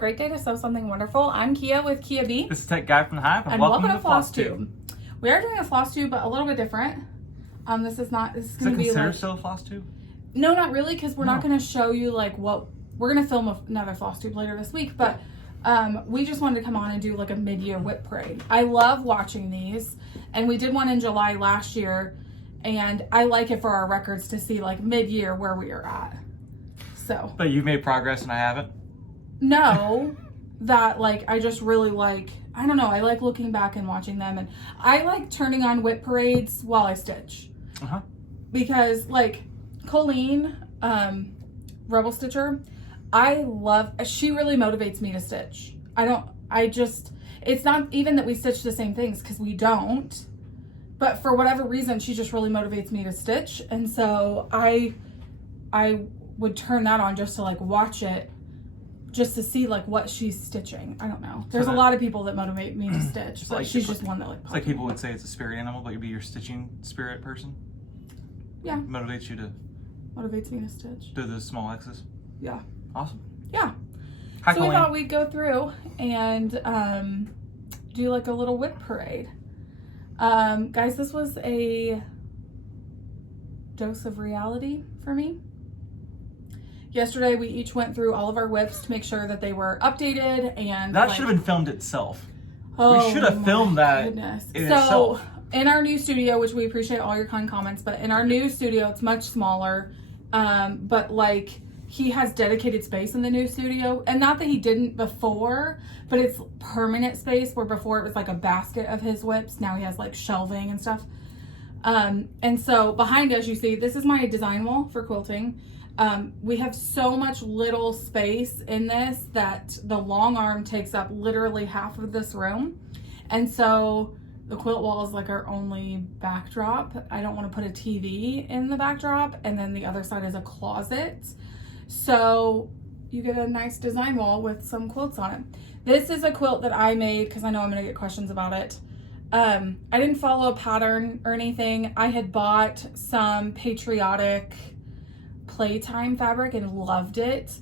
great day to sew something wonderful. I'm Kia with Kia B. This is Tech Guy from the Hive, and welcome to Floss Tube. We are doing a floss tube, but a little bit different. This is going to be considered like... still a floss tube? No, not really, because we're not going to show you like what... We're going to film another floss tube later this week, but we just wanted to come on and do like a mid-year WIP parade. I love watching these, and we did one in July last year, and I like it for our records to see like mid-year where we are at. So. But you've made progress and I haven't? No, that like I just really like, I don't know, I like looking back and watching them, and I like turning on WIP parades while I stitch. Because like Colleen, Rebel Stitcher, she really motivates me to stitch. It's not even that we stitch the same things, because we don't, but for whatever reason she just really motivates me to stitch, and so I would turn that on just to like watch it, just to see like what she's stitching. I don't know. There's a lot of people that motivate me to stitch, but like, she's just one that like. It's like people would say it's a spirit animal, but you'd be your stitching spirit person. Yeah. Motivates you to. Motivates me to stitch. Do the small X's. Yeah. Awesome. Yeah. Hi, so Colleen. we thought we'd go through and do like a little WIP parade. Guys, this was a dose of reality for me. Yesterday, we each went through all of our WIPs to make sure that they were updated, and that should have been filmed itself. Oh, we should have filmed that itself. In our new studio, which we appreciate all your kind comments, but in our new studio, it's much smaller. But like he has dedicated space in the new studio, and not that he didn't before, but it's permanent space where before it was like a basket of his WIPs. Now he has like shelving and stuff. And so behind us, you see, this is my design wall for quilting. We have so much little space in this that the long arm takes up literally half of this room. And so the quilt wall is like our only backdrop. I don't want to put a TV in the backdrop, and then the other side is a closet. So you get a nice design wall with some quilts on it. This is a quilt that I made because I know I'm going to get questions about it. I didn't follow a pattern or anything. I had bought some patriotic playtime fabric and loved it,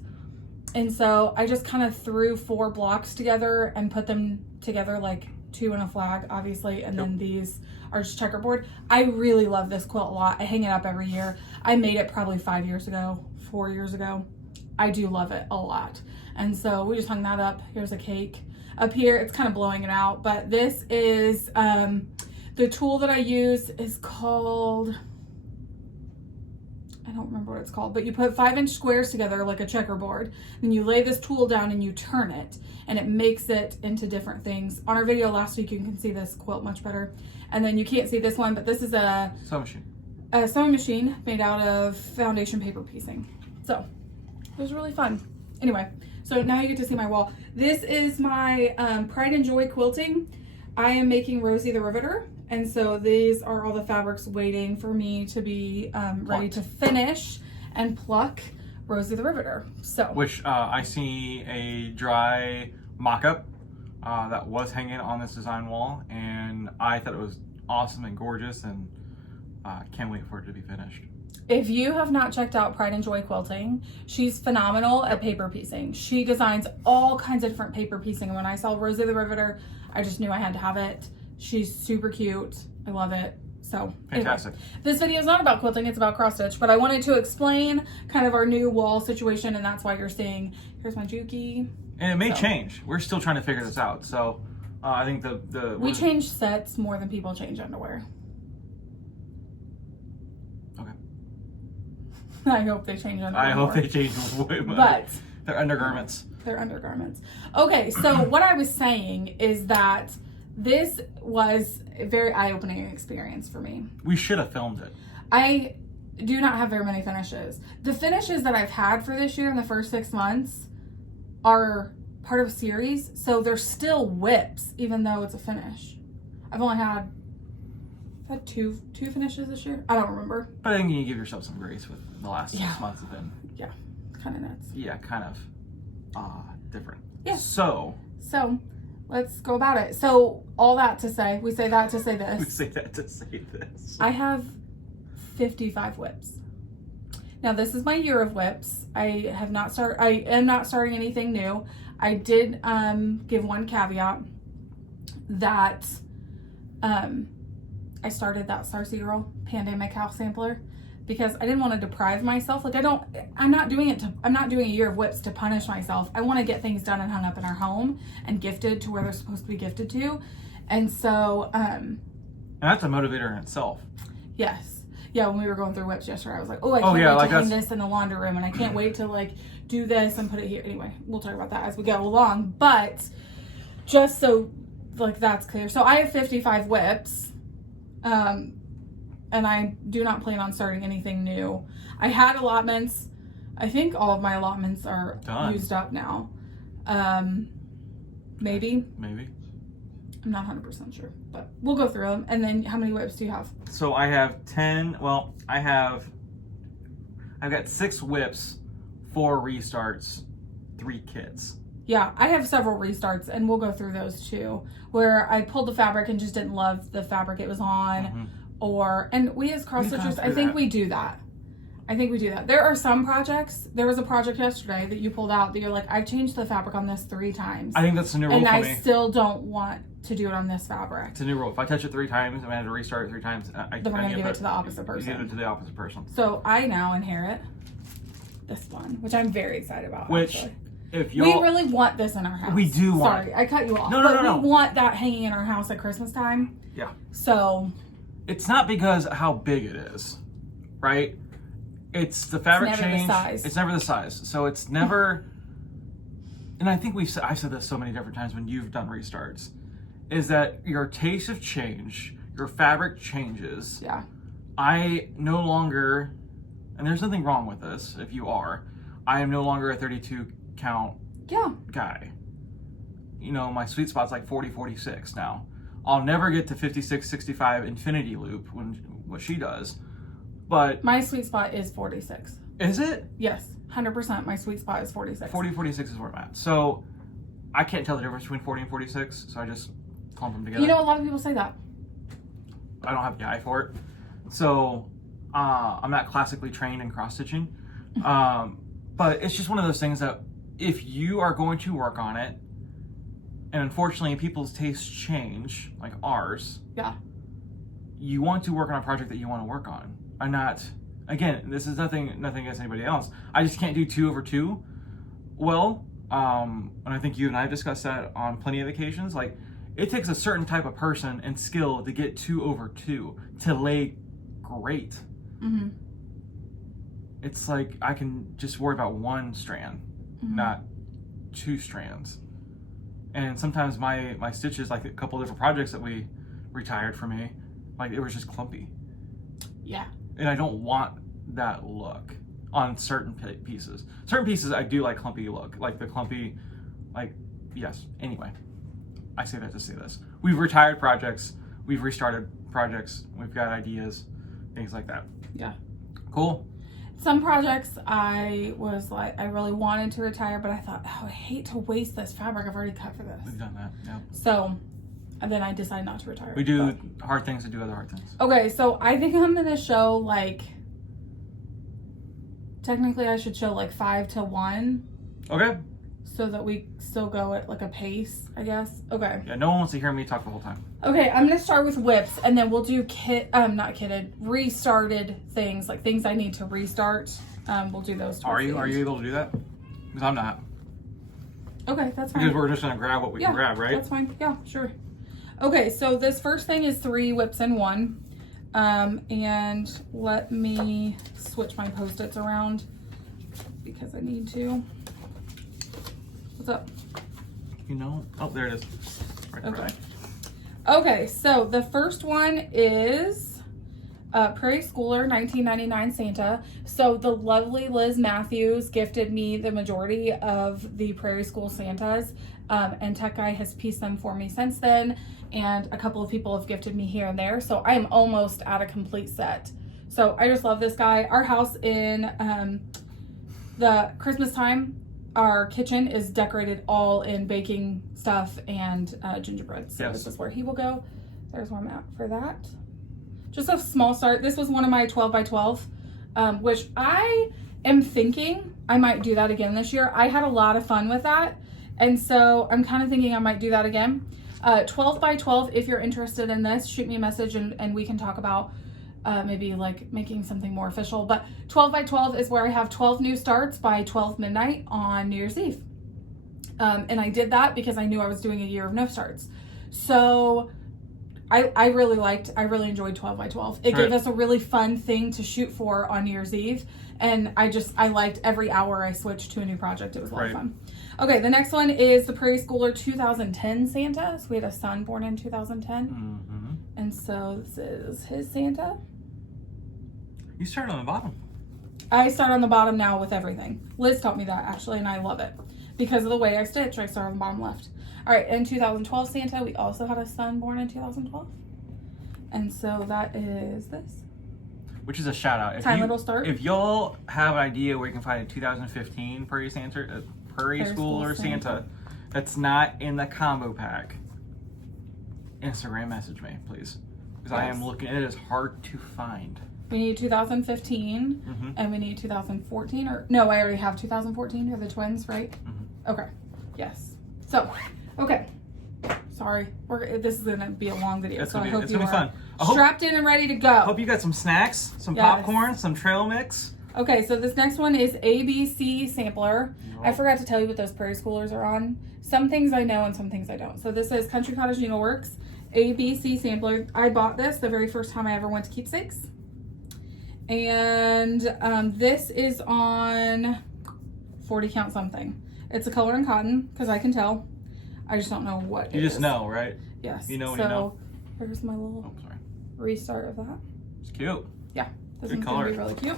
and so I just kind of threw 4 blocks together and put them together like 2 in a flag, obviously, and then these are just checkerboard. I really love this quilt a lot. I hang it up every year. I made it probably 4 years ago. I do love it a lot, and so we just hung that up. Here's a cake up here. It's kind of blowing it out, but this is the tool that I use is called, I don't remember what it's called, but you put 5-inch squares together like a checkerboard. Then you lay this tool down and you turn it, and it makes it into different things. On our video last week, you can see this quilt much better. And then you can't see this one, but this is a sewing machine made out of foundation paper piecing. So it was really fun. Anyway, so now you get to see my wall. This is my Pride and Joy quilting. I am making Rosie the Riveter. And so these are all the fabrics waiting for me to be ready to finish and pluck Rosie the Riveter. So, which I see a dry mock-up that was hanging on this design wall, and I thought it was awesome and gorgeous, and can't wait for it to be finished. If you have not checked out Pride and Joy Quilting, she's phenomenal at paper piecing. She designs all kinds of different paper piecing. And when I saw Rosie the Riveter, I just knew I had to have it. She's super cute. I love it. So fantastic. Anyway, this video is not about quilting, it's about cross stitch, but I wanted to explain kind of our new wall situation, and that's why you're seeing, here's my Juki. And it may change. We're still trying to figure this out. So I think we change sets more than people change underwear. Okay. I hope they change underwear. I hope they change way more. But they're undergarments. They're undergarments. Okay, so what I was saying is that this was a very eye-opening experience for me. We should have filmed it. I do not have very many finishes. The finishes that I've had for this year in the first 6 months are part of a series, so they're still WIPs, even though it's a finish. I've only had two finishes this year. I don't remember. But I think you give yourself some grace with the last 6 months have been. Yeah, kind of nuts. Yeah, kind of different. Yeah. So let's go about it. So all that to say, we say that to say this. We say that to say this. I have 55 WIPs. Now this is my year of WIPs. I am not starting anything new. I did give one caveat that I started that Sarcy Girl Pandemic House Sampler because I didn't want to deprive myself. Like I'm not doing a year of WIPs to punish myself. I want to get things done and hung up in our home and gifted to where they're supposed to be gifted to. And so and that's a motivator in itself. Yes. Yeah, when we were going through WIPs yesterday, I was like, I can't wait to hang this in the laundry room, and I can't wait to like do this and put it here. Anyway, we'll talk about that as we go along. But just so like that's clear. So I have 55 WIPs. And I do not plan on starting anything new. I had allotments. I think all of my allotments are done. Used up now. Maybe. I'm not 100% sure, but we'll go through them. And then how many WIPs do you have? So I have 10. Well, I've got 6 WIPs, 4 restarts, 3 kits. Yeah, I have several restarts, and we'll go through those too, where I pulled the fabric and just didn't love the fabric it was on, and we as cross stitchers, I think we do that. There are some projects. There was a project yesterday that you pulled out that you're like, I've changed the fabric on this 3 times. I think that's the new rule and for I me. Still don't want to do it on this fabric. It's a new rule. If I touch it 3 times and I have to restart it 3 times, then we're going to give it to the opposite person. Give it to the opposite person. So I now inherit this one, which I'm very excited about. Actually. We really want this in our house. We do want. Sorry, I cut you off. No. We want that hanging in our house at Christmas time. Yeah. So. It's not because how big it is, right? It's the fabric change. The size. It's never the size. So it's never. And I think I've said this so many different times when you've done restarts, is that your taste of change, your fabric changes. Yeah. I no longer, and there's nothing wrong with this if you are, I am no longer a 32 count guy. You know, my sweet spot's like 40, 46 now. I'll never get to 56, 65 infinity loop when what she does, but my sweet spot is 46. Is it? Yes, 100%. My sweet spot is 46. 40, 46 is where I'm at. So I can't tell the difference between 40 and 46, so I just clump them together. You know, a lot of people say that. I don't have the eye for it. So I'm not classically trained in cross stitching. But it's just one of those things that if you are going to work on it, and unfortunately people's tastes change, like ours. Yeah. You want to work on a project that you want to work on. I'm not, again, this is nothing against anybody else. I just can't do 2 over 2. Well, and I think you and I have discussed that on plenty of occasions. Like, it takes a certain type of person and skill to get 2 over 2 to lay great. Mm-hmm. It's like I can just worry about 1 strand, not 2 strands. And sometimes my stitches, like a couple different projects that we retired for me, like it was just clumpy. Yeah. And I don't want that look on certain pieces. Certain pieces I do like clumpy look, like the clumpy, like, yes. Anyway, I say that to say this. We've retired projects, we've restarted projects, we've got ideas, things like that. Yeah. Cool. Some projects I was like, I really wanted to retire, but I thought, I hate to waste this fabric I've already cut for this. We've done that, yeah. So, and then I decided not to retire. We do hard things to do other hard things. Okay, so I think I'm going to show like, technically I should show like 5 to 1. Okay. So that we still go at like a pace, I guess. Okay. Yeah, no one wants to hear me talk the whole time. Okay, I'm gonna start with WIPs, and then we'll do restarted things, like things I need to restart. We'll do those. Are you able to do that? Because I'm not. Okay, that's fine. Because we're just gonna grab what we can grab, right? That's fine. Yeah, sure. Okay, so this first thing is 3 WIPs in 1, and let me switch my Post-its around because I need to. What's up? You know? Oh, there it is. Right there. Okay. Okay, so the first one is Prairie Schooler 1999 Santa. So the lovely Liz Matthews gifted me the majority of the Prairie School Santas, and Tech Guy has pieced them for me since then, and a couple of people have gifted me here and there, so I am almost at a complete set. So I just love this guy. Our house in the Christmas time, our kitchen is decorated all in baking stuff and gingerbread. So This is where he will go. There's where I'm at for that. Just a small start. This was one of my 12 by 12 which I am thinking I might do that again this year. I had a lot of fun with that. And so I'm kind of thinking I might do that again. 12 by 12, if you're interested in this, shoot me a message and we can talk about maybe like making something more official. But 12 by 12 is where I have 12 new starts by 12 midnight on New Year's Eve. And I did that because I knew I was doing a year of no starts. So I really enjoyed 12 by 12. It gave us a really fun thing to shoot for on New Year's Eve. And I liked every hour I switched to a new project. It was a lot of fun. Okay, the next one is the Prairie Schooler 2010 Santa. So we had a son born in 2010. Mm-hmm. And so this is his Santa. You started on the bottom. I start on the bottom now with everything. Liz taught me that actually, and I love it. Because of the way I stitch, I start on the bottom left. All right, in 2012 Santa, we also had a son born in 2012. And so that is this. Which is a shout out. Tiny little start. If y'all have an idea where you can find a 2015 Prairie Santa, Prairie Schooler Santa that's not in the combo pack, Instagram message me, please. Because I am looking, it is hard to find. We need 2015 and we need 2014 or no, I already have 2014 for the twins, right? Okay. Yes. So, okay. Sorry, this is gonna be a long video, so I hope you are strapped in and ready to go. Hope you got some snacks, some popcorn, some trail mix. Okay, so this next one is ABC Sampler. I forgot to tell you what those Prairie Schoolers are on. Some things I know and some things I don't. So this is Country Cottage Needleworks ABC Sampler. I bought this the very first time I ever went to Keepsakes. And this is on 40 count something. It's a color and cotton, because I can tell. I just don't know what you just know, right? Yes. You know when you know. Here's my little restart of that. It's cute. Yeah. This Good one's color. gonna be really cute.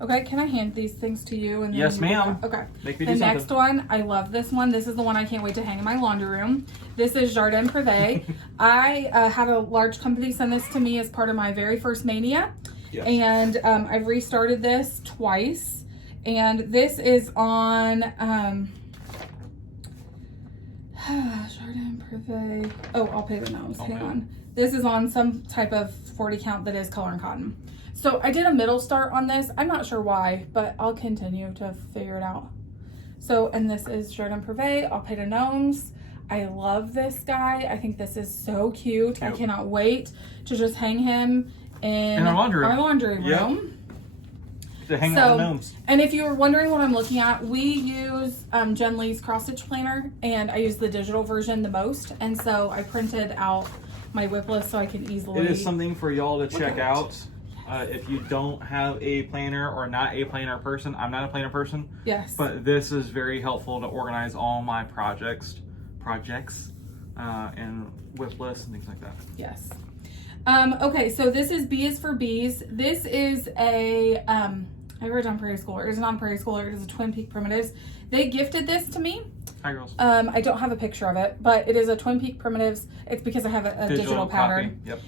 Okay, can I hand these things to you? And then yes, ma'am. Okay. Make me the do next something. one, I love this one. This is the one I can't wait to hang in my laundry room. This is Jardin Privé. I had a large company send this to me as part of my very first Mania. Yes. And I've restarted this twice. And this is on Jardin Privé. Oh, I'll pay the nose. Hang on. This is on some type of 40 count that is color and cotton. So I did a middle start on this. I'm not sure why, but I'll continue to figure it out. So, and this is Jardin Privé. I'll pay the gnomes. I love this guy. I think this is so cute. I cannot wait to just hang him in our laundry room. Yep. To hang out the gnomes. And if you were wondering what I'm looking at, we use Jen Lee's cross stitch planner, and I use the digital version the most. And so I printed out my WIP list so I can easily. It is something for y'all to check out. If you don't have a planner or not a planner person, I'm not a planner person. Yes. But this is very helpful to organize all my projects, and WIP lists and things like that. Yes. Okay, so this is B is for Bees. This is a, I wrote down Prairie Schooler. It is not a Prairie Schooler. It is a Twin Peak Primitives. They gifted this to me. Hi, girls. I don't have a picture of it, but it is a Twin Peak Primitives. It's because I have a digital pattern. Yep.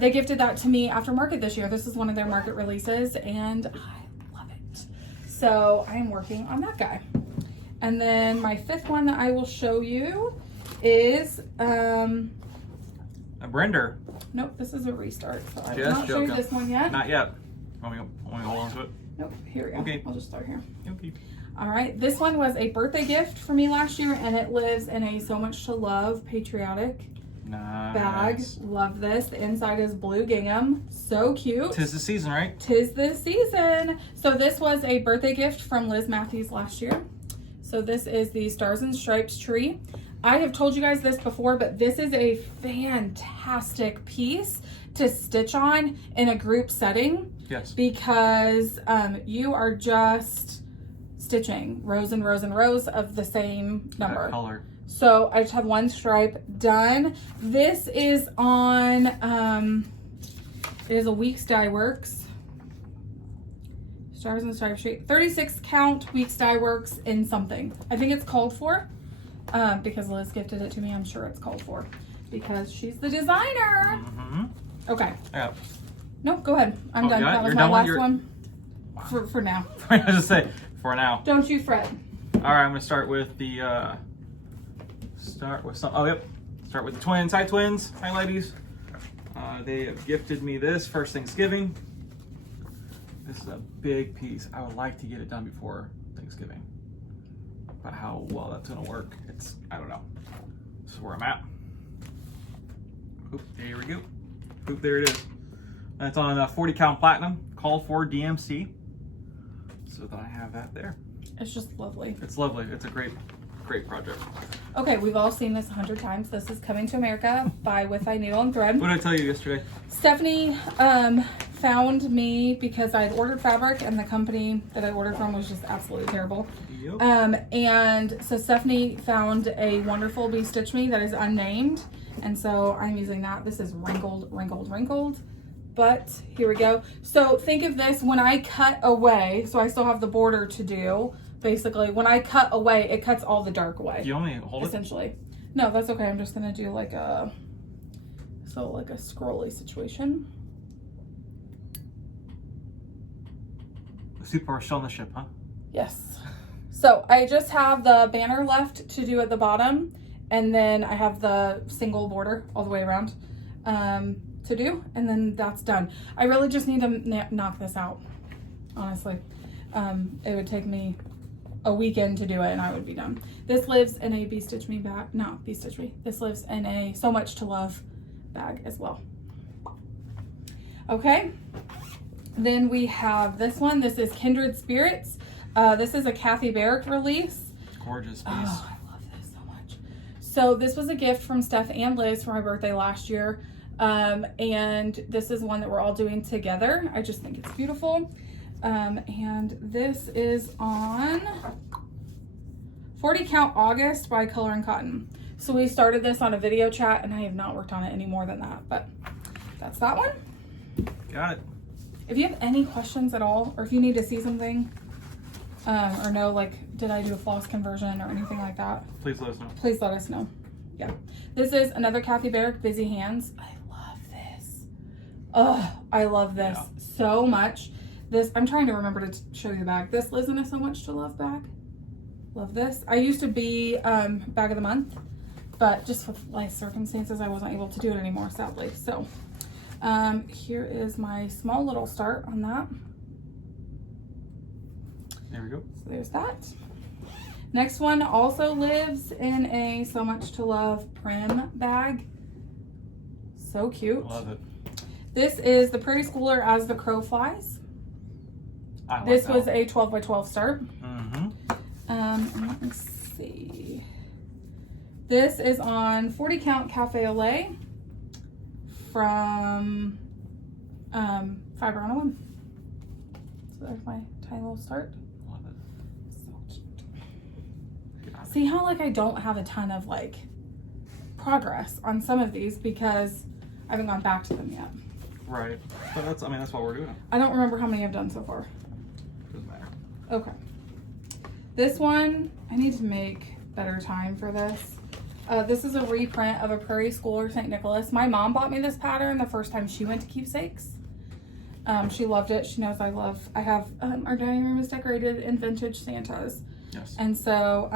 They gifted that to me after market this year. This is one of their market releases, and I love it. So I am working on that guy. And then my fifth one that I will show you is a Brender. Nope, this is a restart. So I will Just not show you this one yet. Not yet. Want me to hold on to it? Nope, here we go. Okay. I'll just start here. Okay. All right, this one was a birthday gift for me last year, and it lives in a So Much to Love patriotic bag. Love this. The inside is blue gingham. So cute. 'Tis the season, right? 'Tis the season. So this was a birthday gift from Liz Matthews last year. So this is the Stars and Stripes tree. I have told you guys this before, but this is a fantastic piece to stitch on in a group setting. Yes. Because you are just stitching rows and rows and rows of the same number. That color. So I just have one stripe done. This is on, it is a Weeks Dye Works. Stars and Stripes tree. 36 count Weeks Dye Works in something. I think it's called for. Because Liz gifted it to me, I'm sure it's called for. Because she's the designer. Mm-hmm. Okay. Yeah. No, go ahead. I'm done. That was my last one. For now. I was just say for now. Don't you fret. All right, I'm gonna start with the start with the twins. Hi, twins. Hi, ladies. They have gifted me this first Thanksgiving. This is a big piece. I would like to get it done before Thanksgiving. But how well that's gonna work, I don't know. This is where I'm at. Oop, there we go. Oop, there it is. And it's on a 40 count platinum, called for DMC. So that I have that there. It's just lovely. It's lovely. It's a great project. Okay, we've all seen this 100 times. This is Coming to America by With I Needle and Thread. What did I tell you yesterday? Stephanie found me because I had ordered fabric and the company that I ordered from was just absolutely terrible. Yep. And so Stephanie found a wonderful Bee Stitch Me that is unnamed. And so I'm using that. This is wrinkled. But here we go. So think of this when I cut away, so I still have the border to do. Basically, when I cut away, it cuts all the dark away. Do you want me to hold it? Essentially. No, that's okay. I'm just gonna do like a scrolly situation. Super are still on the ship, huh? Yes. So I just have the banner left to do at the bottom, and then I have the single border all the way around to do, and then that's done. I really just need to knock this out, honestly. It would take me a weekend to do it and I would be done. This lives in a Bee Stitch Me bag, not Bee Stitch Me. This lives in a So Much to Love bag as well. Okay. Then we have this one. This is Kindred Spirits. This is a Kathy Barrick release. Gorgeous piece. Oh, I love this so much. So this was a gift from Steph and Liz for my birthday last year. And this is one that we're all doing together. I just think it's beautiful. And this is on 40 Count August by Color and Cotton. So we started this on a video chat and I have not worked on it any more than that, but that's that one. Got it. If you have any questions at all, or if you need to see something, or know, like, did I do a floss conversion or anything like that? Please let us know. Please let us know. Yeah. This is another Kathy Barrick Busy Hands. I love this. Oh, I love this so much. This, I'm trying to remember to show you the bag. This lives in a So Much to Love bag. Love this. I used to be bag of the month, but just with life circumstances, I wasn't able to do it anymore, sadly. So here is my small little start on that. There we go. So there's that. Next one also lives in a So Much to Love Prim bag. So cute. Love it. This is the Pretty Schooler As the Crow Flies. I like This that was one. a 12 by 12 start. Mm-hmm. And let me see. This is on 40 Count Cafe au lait from Fiber on a Whim. So there's my tiny little start. Love it. So cute. Got it. See how like I don't have a ton of like progress on some of these because I haven't gone back to them yet. Right. But that's what we're doing. I don't remember how many I've done so far. Doesn't matter. Okay. This one, I need to make better time for this. This is a reprint of a Prairie Schooler St. Nicholas. My mom bought me this pattern the first time she went to Keepsakes. She loved it. She knows I have, our dining room is decorated in vintage Santas. Yes. And so,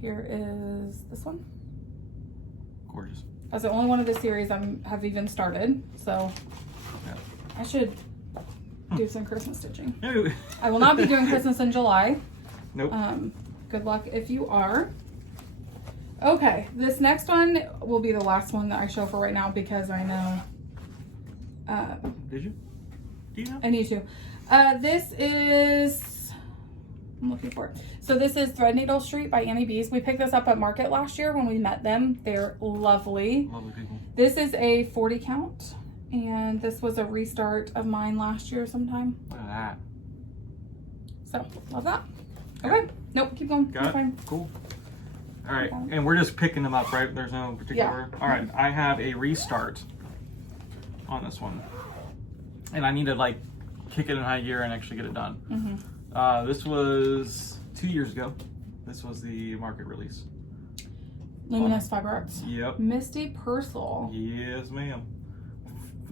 here is this one. Gorgeous. That's the only one of the series I have even started. So, Yeah. I should do some Christmas stitching. No. I will not be doing Christmas in July. Nope. Good luck if you are. Okay, this next one will be the last one that I show for right now because I know. Did you? Do you know? I need to. This is, I'm looking for it. So this is Threadneedle Street by Annie Bees. We picked this up at Market last year when we met them. They're lovely. Lovely people. This is a 40 count. And this was a restart of mine last year sometime. Look at that. So, love that. Okay. Nope, keep going. Got You're it? fine. Cool. All right, and we're just picking them up, right? There's no particular. Yeah. All right, I have a restart on this one, and I need to like kick it in high gear and actually get it done. Mm-hmm. This was 2 years ago. This was the market release. Luminous Fiber Arts. Yep. Misty Purcell. Yes, ma'am.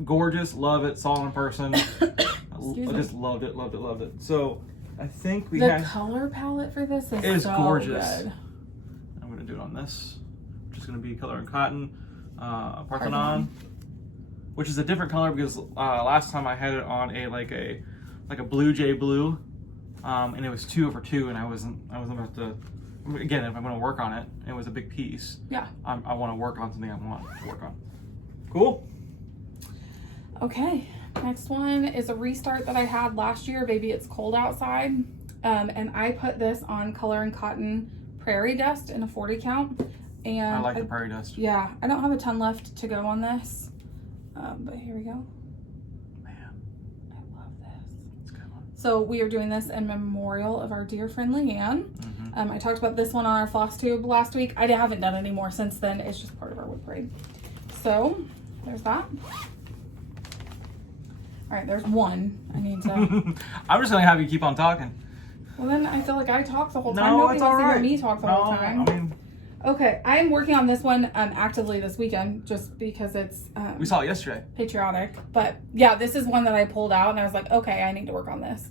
Gorgeous. Love it. Saw it in person. Excuse I me. just loved it. Loved it. Loved it. So I think we The had. color palette for this It is is so gorgeous. good. I'm gonna do it on this, which is gonna be Color and Cotton, Parthenon, Parthenon. which is a different color because last time I had it on a like a blue jay blue, and it was 2 over 2, and I wasn't about to. Again, if I'm going to work on it, it was a big piece. Yeah. I want to work on something I want to work on. Cool. Okay, next one is a restart that I had last year. Baby, it's cold outside. And I put this on Color and Cotton Prairie Dust in a 40 count. And I like the prairie dust. Yeah, I don't have a ton left to go on this. But here we go. Man, I love this. it's a good one. So we are doing this in memorial of our dear friend Leanne. Mm-hmm. I talked about this one on our floss tube last week. I haven't done any more since then. It's just part of our WIP parade. So there's that. All right, there's one. I need to. I'm just gonna have you keep on talking. Well, then I feel like I talk the whole time. No, Nobody it's wants all to right. hear me talk the whole time. I mean, Okay, I'm working on this one actively this weekend just because it's we saw it yesterday. patriotic. But yeah, this is one that I pulled out and I was like, okay, I need to work on this.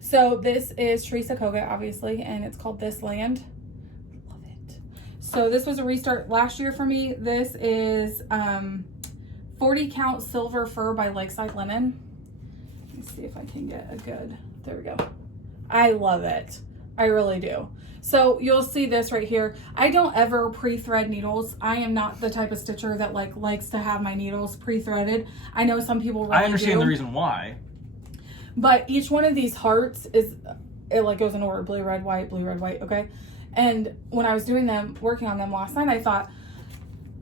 So this is Teresa Koga, obviously, and it's called This Land. Love it. So this was a restart last year for me. This is 40 count silver fur by Lakeside Linen. Let's see if I can get a good, there we go. I love it. I really do. So you'll see this right here. I don't ever pre-thread needles. I am not the type of stitcher that likes to have my needles pre-threaded. I know some people really I understand do, the reason why. but each one of these hearts is, it like goes in order, blue, red, white, okay? And when I was doing them, working on them last night, I thought,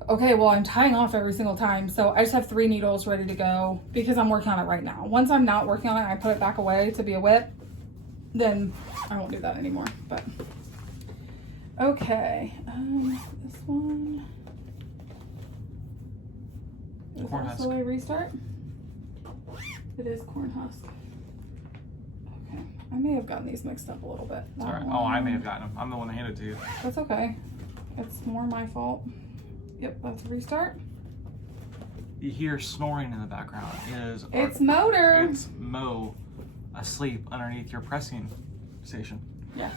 okay, well, I'm tying off every single time. So I just have 3 needles ready to go because I'm working on it right now. Once I'm not working on it, I put it back away to be a WIP, then I won't do that anymore, but. Okay, this one is Corn also a restart. It is corn husk. Okay, I may have gotten these mixed up a little bit. It's all right. Oh, I may have gotten them. I'm the one that handed it to you. That's okay. It's more my fault. Yep, that's a restart. You hear snoring in the background. It's Motor. It's Mo asleep underneath your pressing station. Yes.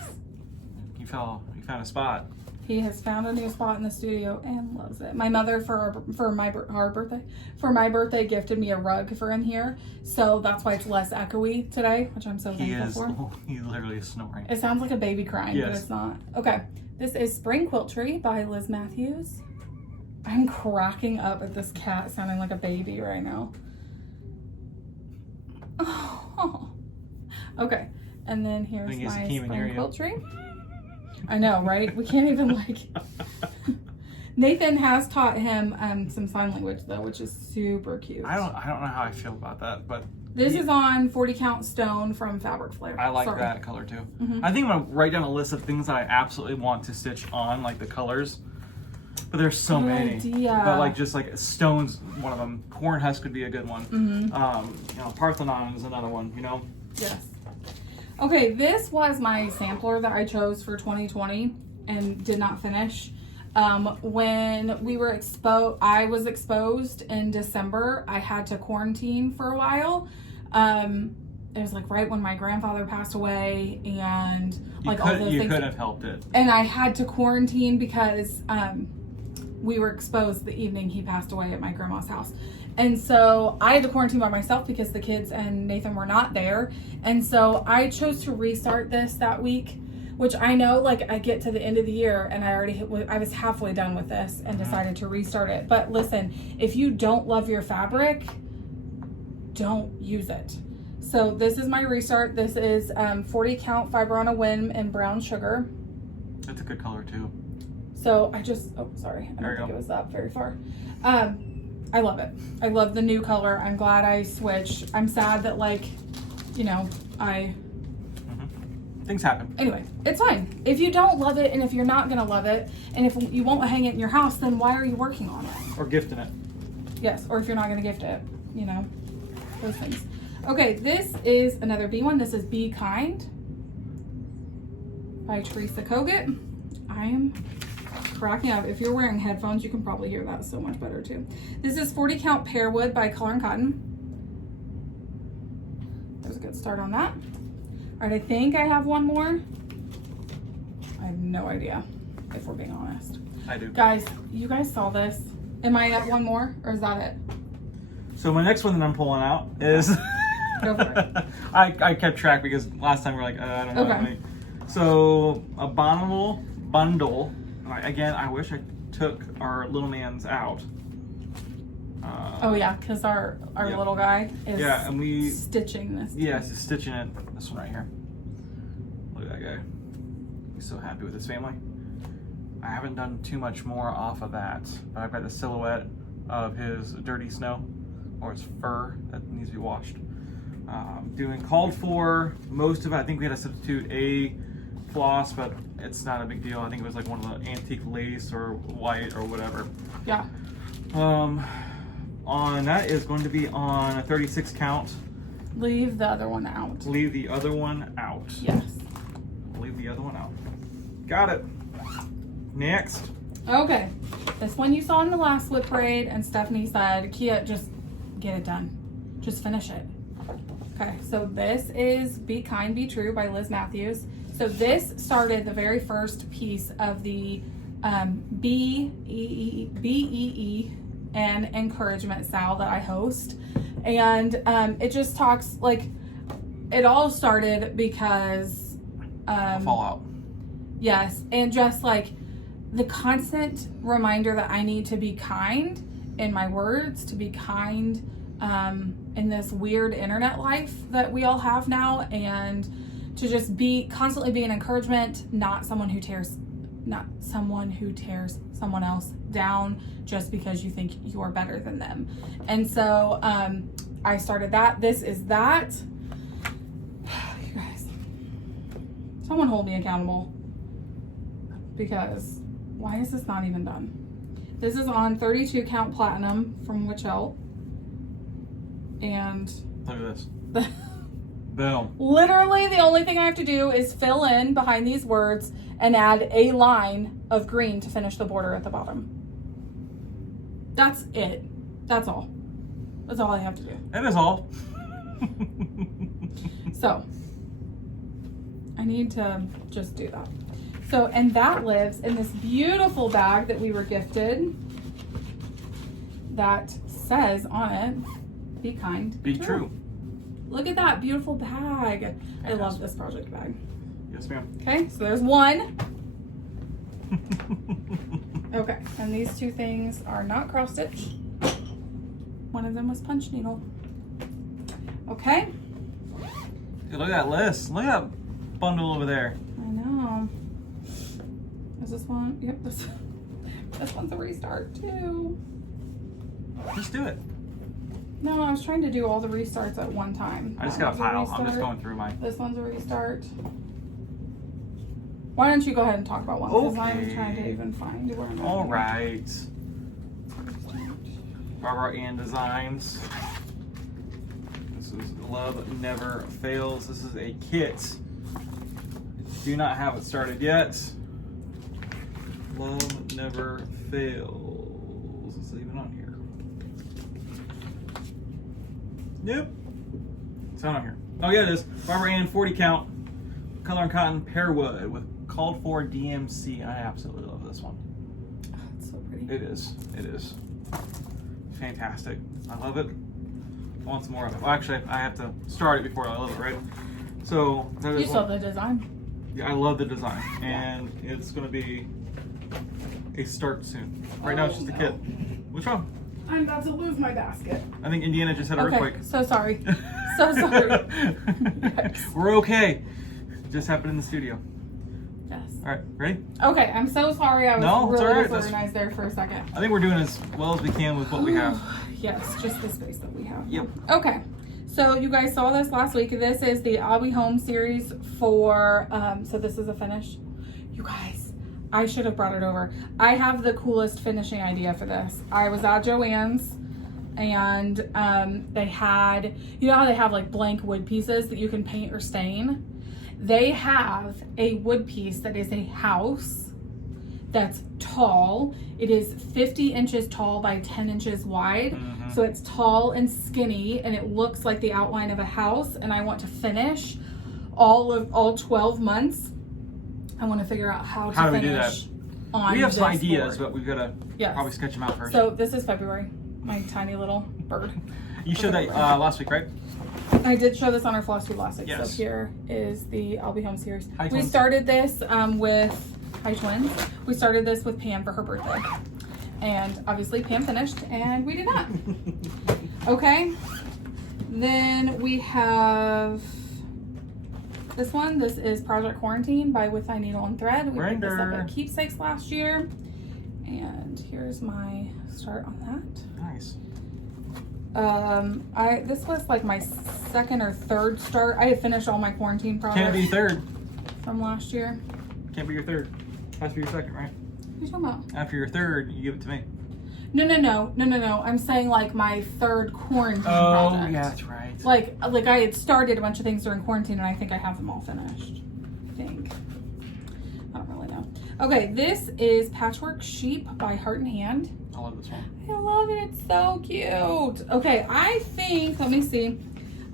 You found a spot. He has found a new spot in the studio and loves it. My mother, for my birthday, gifted me a rug for in here, so that's why it's less echoey today, which I'm so thankful for. He literally is snoring. It sounds like a baby crying, Yes. but it's not. Okay, this is Spring Quilt Tree by Liz Matthews. I'm cracking up at this cat sounding like a baby right now. Oh. Okay, and then here's my Spring Quilt Tree. I know, right? We can't even Nathan has taught him some sign language though, which is super cute. I don't know how I feel about that, but this is on 40 count stone from Fabric Flare. I like that color too. Mm-hmm. I think I'm gonna write down a list of things that I absolutely want to stitch on, like the colors. But there's so many. Idea. But just like stone's one of them. Corn husk could be a good one. Mm-hmm. Parthenon is another one. Yes. Okay, this was my sampler that I chose for 2020 and did not finish. When we were I was exposed in December. I had to quarantine for a while. It was right when my grandfather passed away, and all those things. You could have helped it. And I had to quarantine because we were exposed the evening he passed away at my grandma's house. And so I had to quarantine by myself because the kids and Nathan were not there. And so I chose to restart this that week, which I know I get to the end of the year and I was halfway done with this and decided to restart it. But listen, if you don't love your fabric, don't use it. So this is my restart. This is 40 count Fiber on a Whim in brown sugar. That's a good color too. So I don't think it was up very far. I love it. I love the new color. I'm glad I switched. I'm sad that Things happen. Anyway, it's fine. If you don't love it and if you're not gonna love it and if you won't hang it in your house, then why are you working on it? Or gifting it. Yes, or if you're not gonna gift it, those things. Okay, this is another B one. This is Be Kind by Teresa Kogut. I am cracking up. If you're wearing headphones, you can probably hear that so much better too. This is 40 count Pearwood by Color and Cotton. There's a good start on that. All right, I think I have one more. I have no idea, if we're being honest. I do. Guys, you guys saw this. Am I at one more, or is that it? So my next one that I'm pulling out is Go for it. I kept track because last time we were like, I don't know. Okay. How many. So, abominable bundle. Again, I wish I took our little man's out. Oh yeah, because our Yep. little guy is and we stitching this. Yeah, he's stitching it. This one right here. Look at that guy. He's so happy with his family. I haven't done too much more off of that, but I've got the silhouette of his dirty snow or his fur that needs to be washed. Doing called for most of it. I think we had to substitute a floss, but it's not a big deal. I think it was like one of the antique lace or white or whatever. Yeah. On that is going to be on a 36 count. Leave the other one out. Leave the other one out. Yes. Leave the other one out. Got it. Next. Okay. This one you saw in the last WIP braid, and Stephanie said, Kia, just get it done. Just finish it. Okay, so this is Be Kind, Be True by Liz Matthews. So this started the very first piece of the BEE and encouragement style that I host. And it just talks, like, it all started because Fallout. yes, and just like the constant reminder that I need to be kind in my words, to be kind in this weird internet life that we all have now, and to just constantly be an encouragement, not someone who tears someone else down just because you think you're better than them. And so I started that. This is that. You guys, someone hold me accountable, because why is this not even done? This is on 32 count platinum from Wichelt. And Look at this. Boom. Literally the only thing I have to do is fill in behind these words and add a line of green to finish the border at the bottom. That's it. That's all. That's all I have to do. That is all. So I need to just do that. So, and that lives in this beautiful bag that we were gifted that says on it, be kind, Be true. Look at that beautiful bag. I love this project bag. Yes, ma'am. Okay, so there's one. Okay, and these two things are not cross stitch. One of them was punch needle. Okay. Hey, look at that list. Look at that bundle over there. I know. Is this one? Yep, this one's a restart too. Just do it. No, I was trying to do all the restarts at one time. I just That got a one's pile. I'm just restart. going through my. This one's a restart. Why don't you go ahead and talk about one? Because I'm Okay. trying to even find where I'm at. All right. Barbara Ann Designs. This is Love Never Fails. This is a kit. Do not have it started yet. Love Never Fails. Is it even on here? Nope. It's not on here. Oh yeah, it is. Barbara Ann 40 count. Color and cotton pearwood with called for DMC. I absolutely love this one. Oh, it's so pretty. It is. It is. Fantastic. I love it. I want some more of it. Well, actually, I have to start it before I love it, right? So, that You is saw one. the design. Yeah, I love the design. And it's going to be a start soon. Right now, it's just a kit. What's wrong? I'm about to lose my basket. I think Indiana just had an earthquake. So sorry. So sorry. Yes. We're okay. Just happened in the studio. Yes. All right, ready? Okay, I'm so sorry. I was No, it's really all right. disorganized there for a second. I think we're doing as well as we can with what we have. Yes, just the space that we have. Yep. Okay, so you guys saw this last week. This is the Abby Home series for, so this is a finish. You guys, I should have brought it over. I have the coolest finishing idea for this. I was at Joann's and they had, you know how they have like blank wood pieces that you can paint or stain? They have a wood piece that is a house that's tall. It is 50 inches tall by 10 inches wide. Mm-hmm. So it's tall and skinny and it looks like the outline of a house, and I want to finish all 12 months. I want to figure out how to do we do finish on We have some this ideas, board. but we've got to Yes. probably sketch them out first. So this is February, my tiny little bird. You showed that last week, right? I did show this on our Floss to Elastic. Yes. So here is the I'll Be Home series. Hi, We twins. started this with Hi Twins. We started this with Pam for her birthday. And obviously Pam finished and we did not. Okay. Then we have this one. This is Project Quarantine by With Thy Needle and Thread. We picked this up at Keepsakes last year. And here's my start on that. Nice. This was like my second or third start. I had finished all my quarantine projects. Can't be third. From last year. Can't be your third. Has to be your second, right? What are you talking about? After your third, you give it to me. No. I'm saying like my third quarantine Oh, project. yeah, that's right. Like I had started a bunch of things during quarantine and I think I have them all finished. I think. I don't really know. Okay, this is Patchwork Sheep by Heart and Hand. I love this one. I love it. It's so cute. Okay, I think, let me see.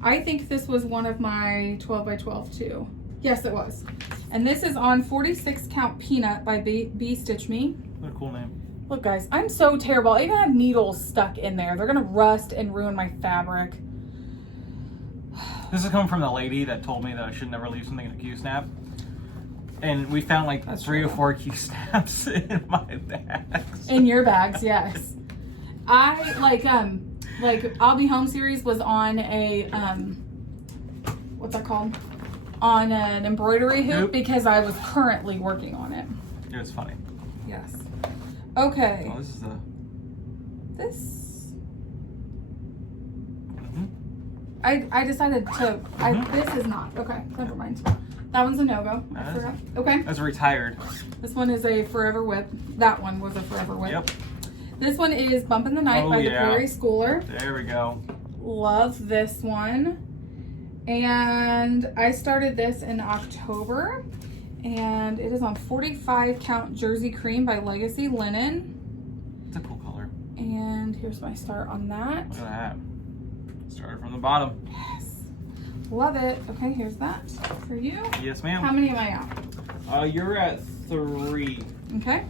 I think this was one of my 12 by 12 too. Yes, it was. And this is on 46 Count Peanut by Bee Stitch Me. What a cool name. Look guys, I'm so terrible. I even have needles stuck in there. They're gonna rust and ruin my fabric. This is coming from the lady that told me that I should never leave something in a Q-snap. And we found like That's 3 or true. 4 Q-snaps in my bags. In your bags, yes. I like I'll Be Home series was on a what's that called? On an embroidery hoop Hoop. because I was currently working on it. It was funny. Yes. Okay. Oh, this is the... This Mhm. I decided to this is not. Okay, never mind. That one's a no-go. I That is- forgot. Okay. That's retired. This one is a Forever WIP. That one was a Forever WIP. Yep. This one is Bump in the Night Oh, by the yeah. Prairie Schooler. There we go. Love this one. And I started this in October. And it is on 45 Count Jersey Cream by Legacy Linen. It's a cool color. And here's my start on that. Look at that. Started from the bottom. Yes. Love it. Okay, here's that for you. Yes, How ma'am. many am I at? You're at 3. Okay.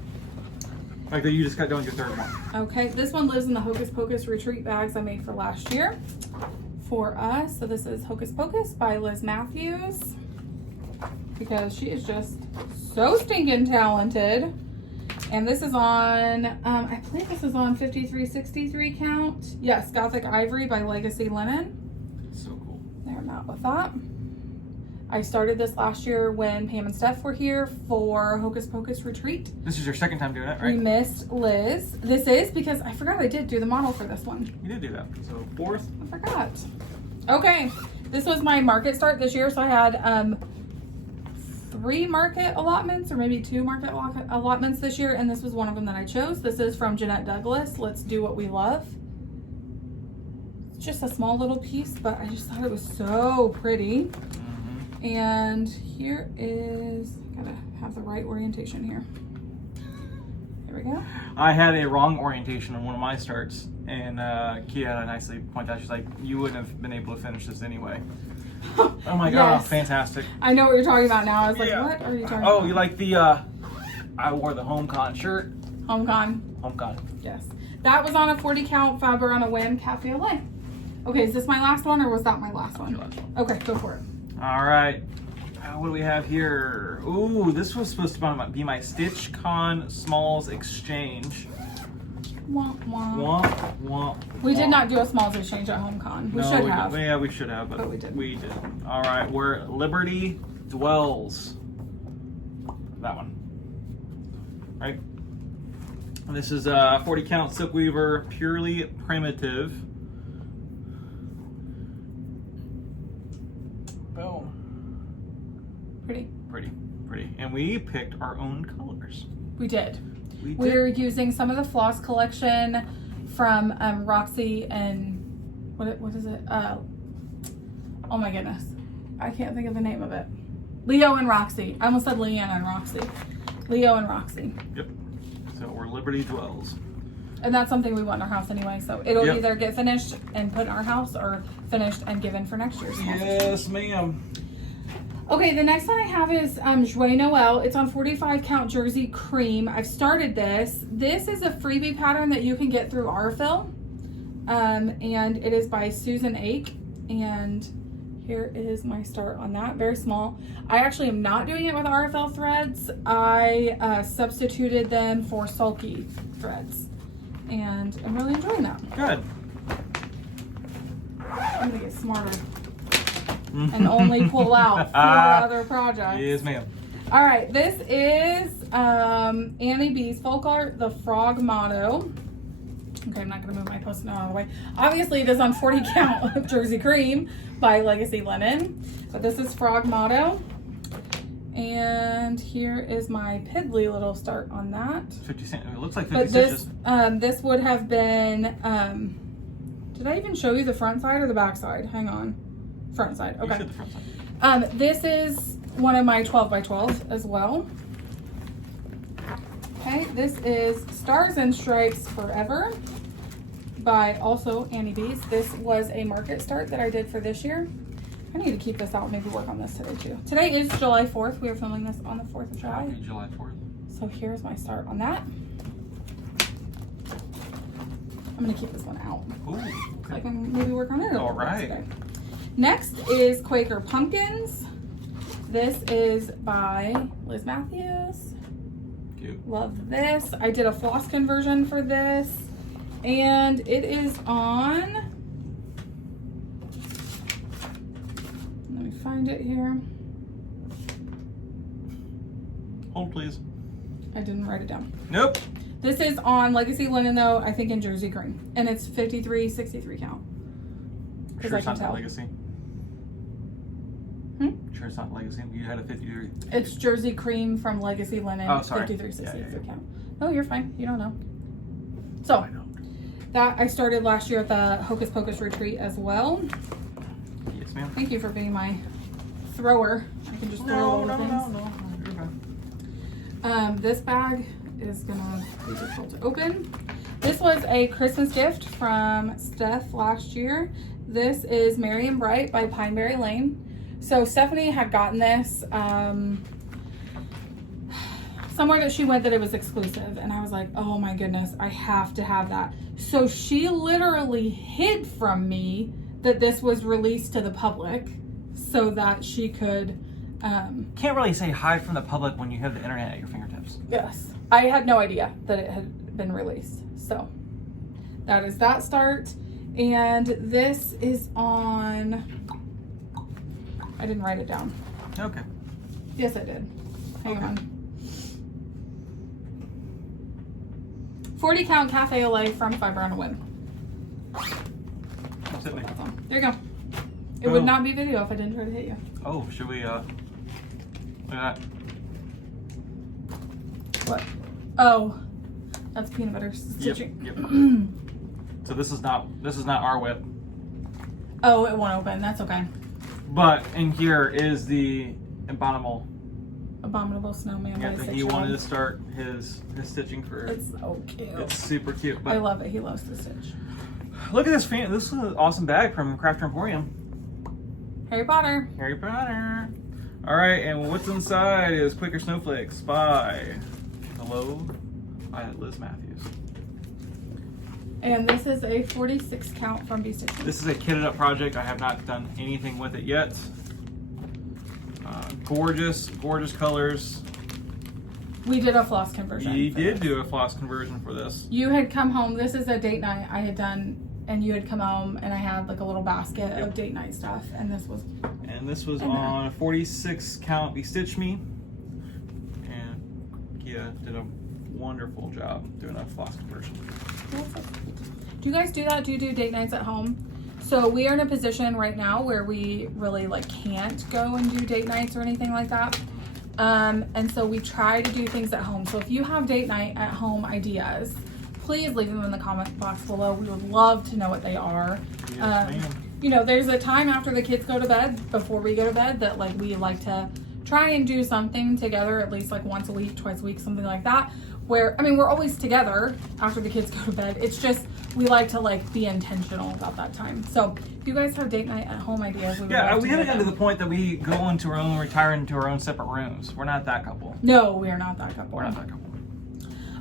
Like you just got done with your third one. Okay, this one lives in the Hocus Pocus retreat bags I made for last year for us. So this is Hocus Pocus by Liz Matthews because she is just so stinking talented. And this is on, I believe this is on 5363 count. Yes, Gothic Ivory by Legacy Linen. So cool. There I'm at with that. I started this last year when Pam and Steph were here for Hocus Pocus retreat. This is your second time doing it, We right? missed Liz. This is because I forgot I did do the model for this one. You did do that. So 4th. I forgot. Okay, this was my market start this year, so I had 3 market allotments or maybe 2 market allotments this year, and this was one of them that I chose. This is from Jeanette Douglas, Let's Do What We Love. It's just a small little piece, but I just thought it was so pretty. And here is, gotta have the right orientation here. There we go. I had a wrong orientation on one of my starts, and Kia nicely pointed out, she's like, you wouldn't have been able to finish this anyway. Oh my god, Yes. fantastic. I know what you're talking about now. I was like, Yeah. what are you talking Oh, about? you like the, I wore the HomeCon shirt. HomeCon. HomeCon. Yes. That was on a 40 count Faber on a whim Cafe au lait. Okay, is this my last one or was that my last one? Your last one. Okay, go for it. All right. What do we have here? Ooh, this was supposed to be my StitchCon Smalls Exchange. Womp womp. Womp, womp, We did womp. not do a smalls exchange at HomeCon. We should have. Yeah, we should have, but we didn't. We did. All right, where Liberty Dwells. That one. Right. And this is 40 count Silk Weaver, purely primitive. Boom. Pretty. Pretty, pretty. And we picked our own colors. We did. We did. We're using some of the floss collection from Roxy and what is it? Oh my goodness. I can't think of the name of it. Leo and Roxy. I almost said Leanna and Roxy. Leo and Roxy. Yep. So we're Liberty Dwells. And that's something we want in our house anyway. So it'll Yep. either get finished and put in our house or finished and given for next year's house. Yes, ma'am. Okay, the next one I have is Joie Noel. It's on 45 count Jersey Cream. I've started this. This is a freebie pattern that you can get through Arfill. And it is by Susan Ake. And here is my start on that, very small. I actually am not doing it with RFL threads. I substituted them for sulky threads, and I'm really enjoying that. Good. I'm gonna get smarter and only pull out 4 other projects. Yes, ma'am. All right, this is Annie B's folk art, the frog motto. Okay, I'm not gonna move my post-it note out of the way. Obviously, it is on 40 count Jersey Cream by Legacy Linen, but this is frog motto. And here is my piddly little start on that. 50 cent. It looks like 50 but this, stitches. This would have been, did I even show you the front side or the back side? Hang on. Front side, okay. You said the front side. This is one of my 12 by 12 as well. Okay, this is Stars and Stripes Forever by also Annie B's. This was a market start that I did for this year. I need to keep this out, maybe work on this today too. Today is July 4th. We are filming this on the 4th of July. Happy July 4th. So here's my start on that. I'm gonna keep this one out. Ooh, So I can maybe work on it. All right. Today. Next is Quaker Pumpkins. This is by Liz Matthews. Cute. Love this. I did a floss conversion for this, and it is on, let me find it here. Hold, please. I didn't write it down. Nope. This is on Legacy Linen though, I think in Jersey Green, and it's 53, 63 count. Sure, I it's can not tell. Legacy. Sure, it's not Legacy. You had a 53. It's Jersey Cream from Legacy Linen. Oh, sorry. 53, 63 Yeah. count. No, you're fine. You don't know. So, that I started last year at the Hocus Pocus retreat as well. Yes, ma'am. Thank you for being my thrower. I can just throw all the things. No. You're fine. This bag is gonna be difficult to open. This was a Christmas gift from Steph last year. This is Merry and Bright by Pineberry Lane. So Stephanie had gotten this somewhere that she went that it was exclusive, and I was like, oh my goodness, I have to have that. So she literally hid from me that this was released to the public so that she could Can't really say hide from the public when you have the internet at your fingertips. yes, I had no idea that it had been released. So that is that start. And this is on, I didn't write it down. Okay. Yes, I did. Hang Okay. on. 40 count Cafe au lait from Fiber on a Whim. That's it, Nick. There you go. It would Boom. not be video if I didn't try to hit you. Oh, should we, look at that. What? Oh, that's peanut butter stitching. Yep. So this is not our WIP, Oh, it won't open. That's okay. but in here is the abominable. Abominable Snowman. Yeah, by that 6 he Year wanted Old. to start his stitching for. It's so cute. It's super cute. I But love it. He loves to stitch. look at this fan. This is an awesome bag from Crafter Emporium. Harry Potter. Harry Potter. All right, and what's inside is Quaker Snowflakes by Hello by Liz Matthews. And this is a 46 count from B Stitching. This is a kitted up project. I have not done anything with it yet. Gorgeous, gorgeous colors. We did a floss conversion. We for did this. do a floss conversion for this. You had come home. This is a date night I had done, and you had come home, and I had like a little basket of date night stuff, and this was. And this was on 46 count Be Stitch Me. And Kia did a wonderful job doing a floss conversion. Do you guys do that? Do you do date nights at home? So we are in a position right now where we really like can't go and do date nights or anything like that. And so we try to do things at home. So if you have date night at home ideas, please leave them in the comment box below. We would love to know what they are. Yes, ma'am. You know, there's a time after the kids go to bed, before we go to bed, that like we like to try and do something together, at least like once a week, twice a week, something like that. Where, I mean, we're always together after the kids go to bed. It's just, we like to like be intentional about that time. So if you guys have date night at home ideas, we would love We to haven't hear gotten to them. the point that we go into our own, retire into our own separate rooms. We're not that couple. No, we are not that couple. We're not that couple.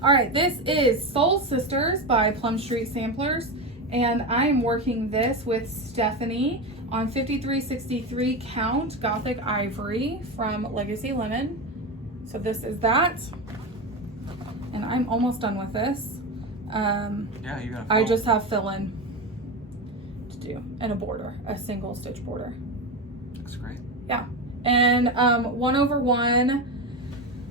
All right, this is Soul Sisters by Plum Street Samplers. And I am working this with Stephanie on 5363 count Gothic Ivory from Legacy Linen. So this is that. And I'm almost done with this. Yeah, you got. I just have fill-in to do and a border, a single stitch border. Looks great. Yeah, and 1/1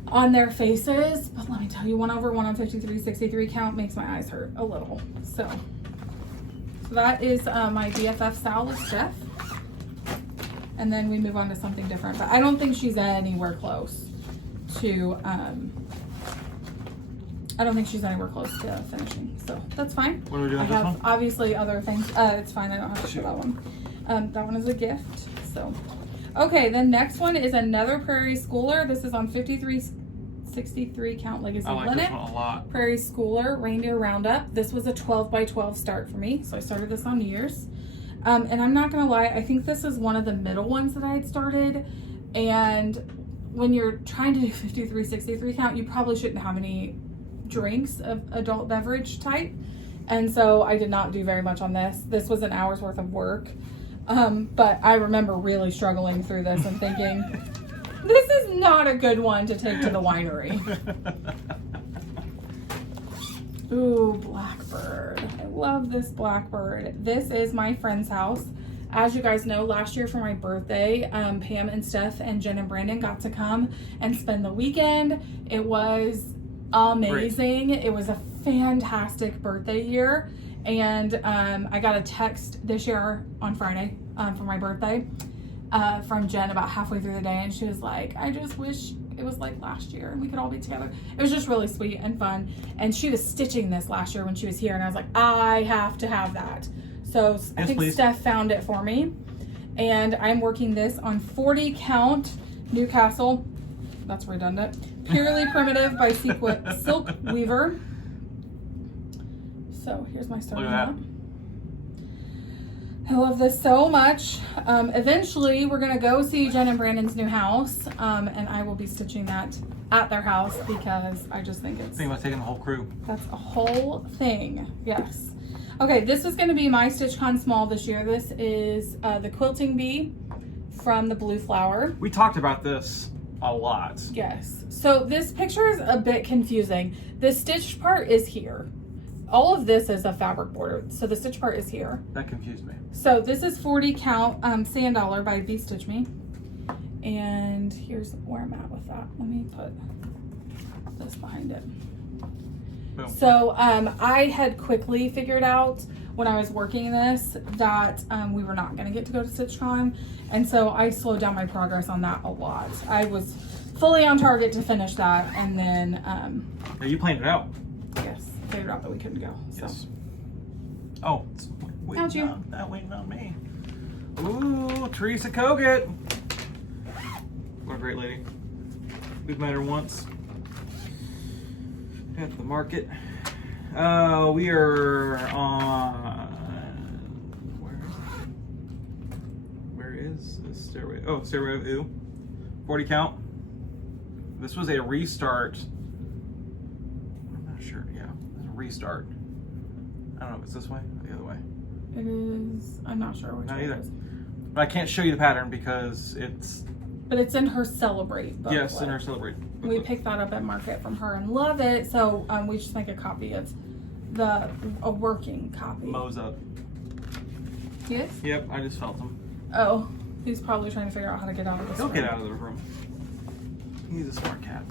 on their faces, but let me tell you, 1/1 on 5363 count makes my eyes hurt a little. So that is my BFF style with Steph, and then we move on to something different. But I don't think she's anywhere close to. I don't think she's anywhere close to finishing, so that's fine. What are we doing I with this have one? obviously other things. It's fine. I don't have to show that one. That one is a gift. So, okay. The next one is another Prairie Schooler. This is on 5363 count Legacy I like Linen. this one a lot. Prairie Schooler Reindeer Roundup. This was a 12 by 12 start for me, so I started this on New Year's. And I'm not gonna lie, I think this is one of the middle ones that I had started. And when you're trying to do 5363 count, you probably shouldn't have any drinks of adult beverage type, and so I did not do very much on this. This was an hour's worth of work, but I remember really struggling through this and thinking, this is not a good one to take to the winery. Ooh, Blackbird. I love this Blackbird. This is my friend's house. As you guys know, last year for my birthday, Pam and Steph and Jen and Brandon got to come and spend the weekend. It was amazing. Great. It was a fantastic birthday year, and I got a text this year on Friday for my birthday from Jen about halfway through the day, and she was like, I just wish it was like last year and we could all be together. It was just really sweet and fun, and she was stitching this last year when she was here, and I was like, I have to have that. So yes, I think please. Steph found it for me, and I'm working this on 40 count Newcastle. That's redundant. Purely Primitive by Silk Weaver. So here's my starting out. I love this so much. Eventually, we're gonna go see Jen and Brandon's new house, and I will be stitching that at their house because I just think it's. Think about taking the whole crew. That's a whole thing. Yes. Okay, this is gonna be my StitchCon small this year. This is the Quilting Bee from the Blue Flower. We talked about this a lot. Yes. So this picture is a bit confusing. The stitch part is here. All of this is a fabric border, so the stitch part is here. That confused me. So this is 40 count Sand Dollar by Bee Stitch Me. And here's where I'm at with that. Let me put this behind it. Boom. So I had quickly figured out when I was working this that we were not going to get to go to StitchCon, and so I slowed down my progress on that a lot. I was fully on target to finish that, and then yeah, you planned it out. Yes, figured out that we couldn't go. So. Yes. Oh, it's waiting on me. Ooh, Teresa Kogut. What a great lady. We've met her once at the market. We are on. Where is this stairway? Oh, Stairway of Ooh. 40 count. This was a restart. I'm not sure. Yeah, it's a restart. I don't know if it's this way or the other way. It is. I'm not sure which way it is. But I can't show you the pattern because it's. But it's in her Celebrate booklet. Yes, in her Celebrate booklet. We picked that up at Market from her and love it. So we just make a copy of a working copy. Mo's up. He is? Yep, I just felt him. Oh, he's probably trying to figure out how to get out of this room. He'll get out of the room. He's a smart cat.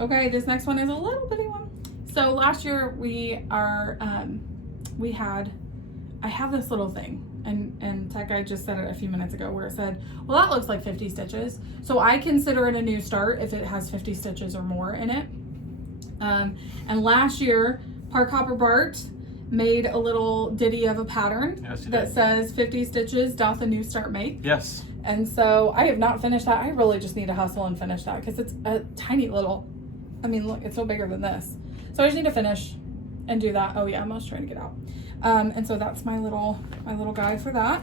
Okay, this next one is a little bitty one. So last year I have this little thing, and Tech Guy just said it a few minutes ago where it said, well, that looks like 50 stitches. So I consider it a new start if it has 50 stitches or more in it. And last year, Park Hopper Bart made a little ditty of a pattern that says 50 stitches doth a new start make. Yes. And so I have not finished that. I really just need to hustle and finish that because it's a tiny little, I mean, look, it's no bigger than this. So I just need to finish and do that. Oh yeah, I'm almost trying to get out. And so that's my little guy for that.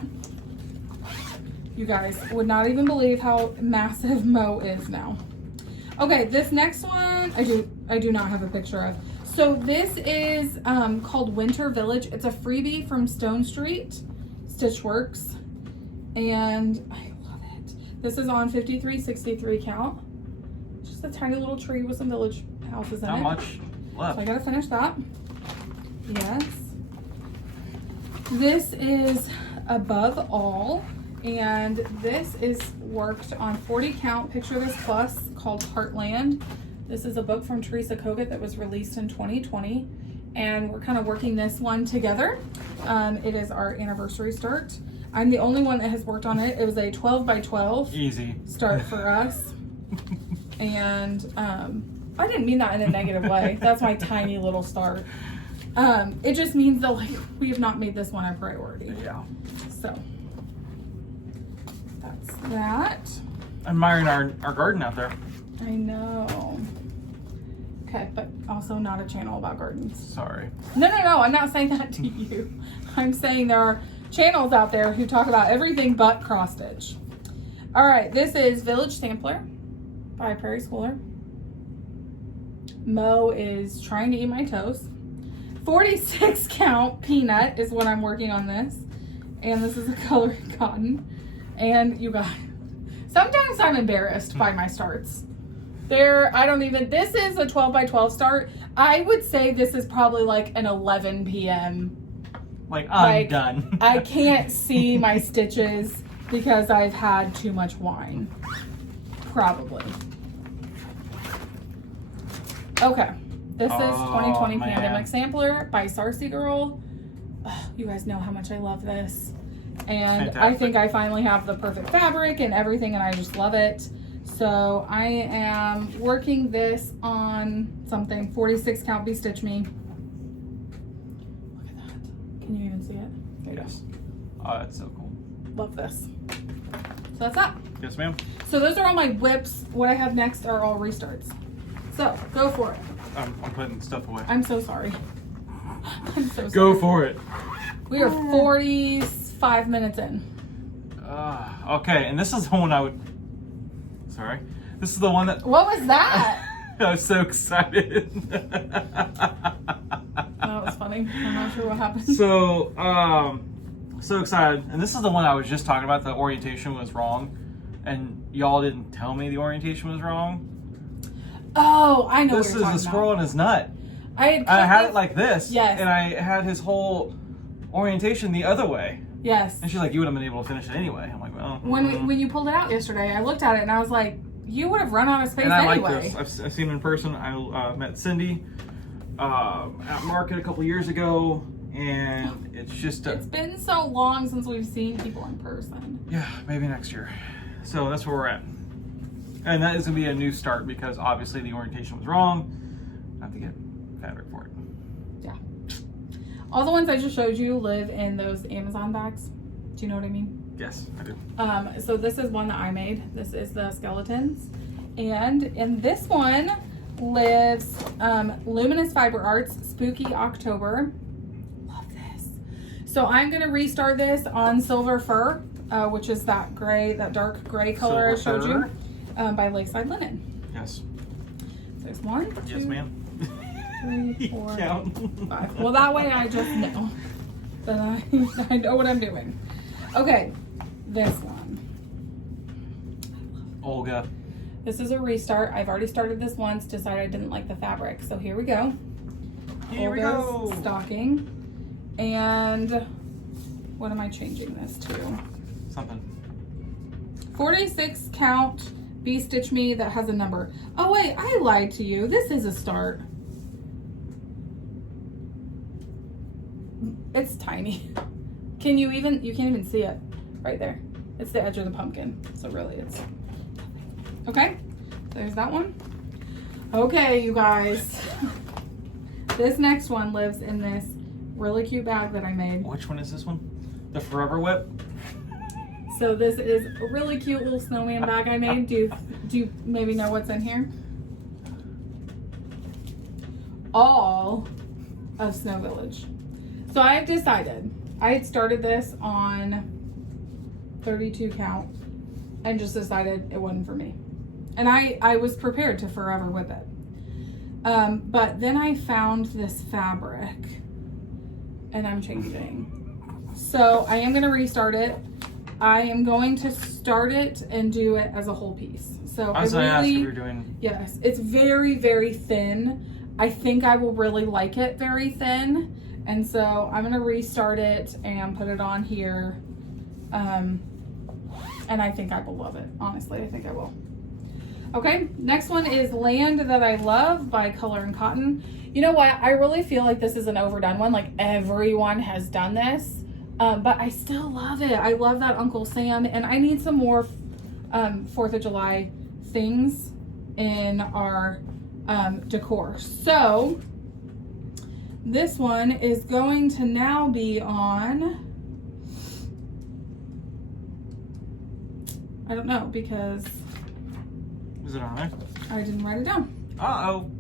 You guys would not even believe how massive Mo is now. Okay, this next one I do not have a picture of. So this is called Winter Village. It's a freebie from Stone Street Stitchworks, and I love it. This is on 5363 count. Just a tiny little tree with some village houses in it. Not much left. So I gotta finish that. Yes. This is Above All, and this is worked on 40 count Picture This Plus called Heartland. This is a book from Teresa Kogut that was released in 2020, and we're kind of working this one together. It is our anniversary start. I'm the only one that has worked on it. It was a 12 by 12 Easy start for us. And I didn't mean that in a negative way. That's my tiny little start. It just means that like we have not made this one a priority. Yeah. So that's that. Admiring our garden out there. I know. Okay, but also not a channel about gardens. Sorry. No, I'm not saying that to you. I'm saying there are channels out there who talk about everything but cross stitch. All right, this is Village Sampler by Prairie Schooler. Mo is trying to eat my toes. 46 count Peanut is what I'm working on this. And this is a colored cotton. And you guys, sometimes I'm embarrassed by my starts. This is a 12 by 12 start. I would say this is probably like an 11 p.m. Like, I'm done. I can't see my stitches because I've had too much wine. Probably. Okay. This is 2020 man. Pandemic Sampler by Sarcy Girl. Oh, you guys know how much I love this. And Fantastic. I think I finally have the perfect fabric and everything, and I just love it. So I am working this on something 46 count Be Stitch Me. Look at that. Can you even see it? There you Yes. Oh, that's so cool. go. Love this. So that's that. Yes, ma'am. So those are all my whips. What I have next are all restarts. So go for it. I'm putting stuff away. I'm so sorry. I'm so sorry. Go for it. We are 45 minutes in. Okay, and this is the one I would. Sorry. This is the one that. What was that? I was so excited. That was funny. I'm not sure what happened. So excited. And this is the one I was just talking about. The orientation was wrong. And y'all didn't tell me the orientation was wrong. Oh, I know This what is you're talking the squirrel about. in his nut. I had it like this. Yes. And I had his whole orientation the other way. Yes. And she's like, you would have been able to finish it anyway. I'm like, well. When you pulled it out yesterday, I looked at it and I was like, you would have run out of space And I anyway. like this. I've seen him in person. I met Cindy at market a couple years ago, and it's just It's been so long since we've seen people in person. yeah, maybe next year. So that's where we're at, and that is gonna be a new start because obviously the orientation was wrong. I have to get fabric for it. Yeah. All the ones I just showed you live in those Amazon bags. Do you know what I mean? Yes, I do. So this is one that I made. This is the skeletons. And in this one lives Luminous Fiber Arts Spooky October. Love this. So I'm going to restart this on Silver Fur, which is that gray, that dark gray color I showed Silver you, by Lakeside Linen. Yes. So there's 1, 2, Yes, ma'am. 3, 4, Count. 5. Well, that way I just know that I know what I'm doing. Okay, this one. Olga. This is a restart. I've already started this once, decided I didn't like the fabric. So here we go. Here we Olga's go. stocking. And what am I changing this to? Something. 46 count Be Stitch Me that has a number. Oh wait, I lied to you. This is a start. It's tiny. You can't even see it right there. It's the edge of the pumpkin. So really it's, okay, there's that one. Okay, you guys. This next one lives in this really cute bag that I made. Which one is this one? The Forever Whip? So this is a really cute little snowman bag I made. Do you maybe know what's in here? All of Snow Village. So I've decided, I had started this on 32 count and just decided it wasn't for me. And I was prepared to forever whip it. But then I found this fabric and I'm changing. So I am going to restart it. I am going to start it and do it as a whole piece. So I was going to ask if you're doing... Yes, it's very, very thin. I think I will really like it very thin. And so I'm going to restart it and put it on here. And I think I will love it. Honestly, I think I will. Okay, next one is Land That I Love by Color and Cotton. You know what? I really feel like this is an overdone one. Like everyone has done this. But I still love it. I love that Uncle Sam. And I need some more 4th of July things in our decor. So this one is going to now be on, I don't know, because is it on there? I didn't write it down. Uh-oh.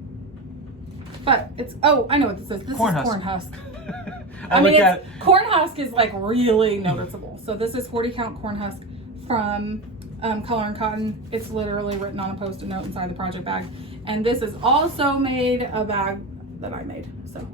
But it's, oh, I know what this is. This Corn is husk. corn husk. I mean, corn husk is like really noticeable. So this is 40 count corn husk from Color and Cotton. It's literally written on a post-it note inside the project bag. And this is also made a bag that I made. So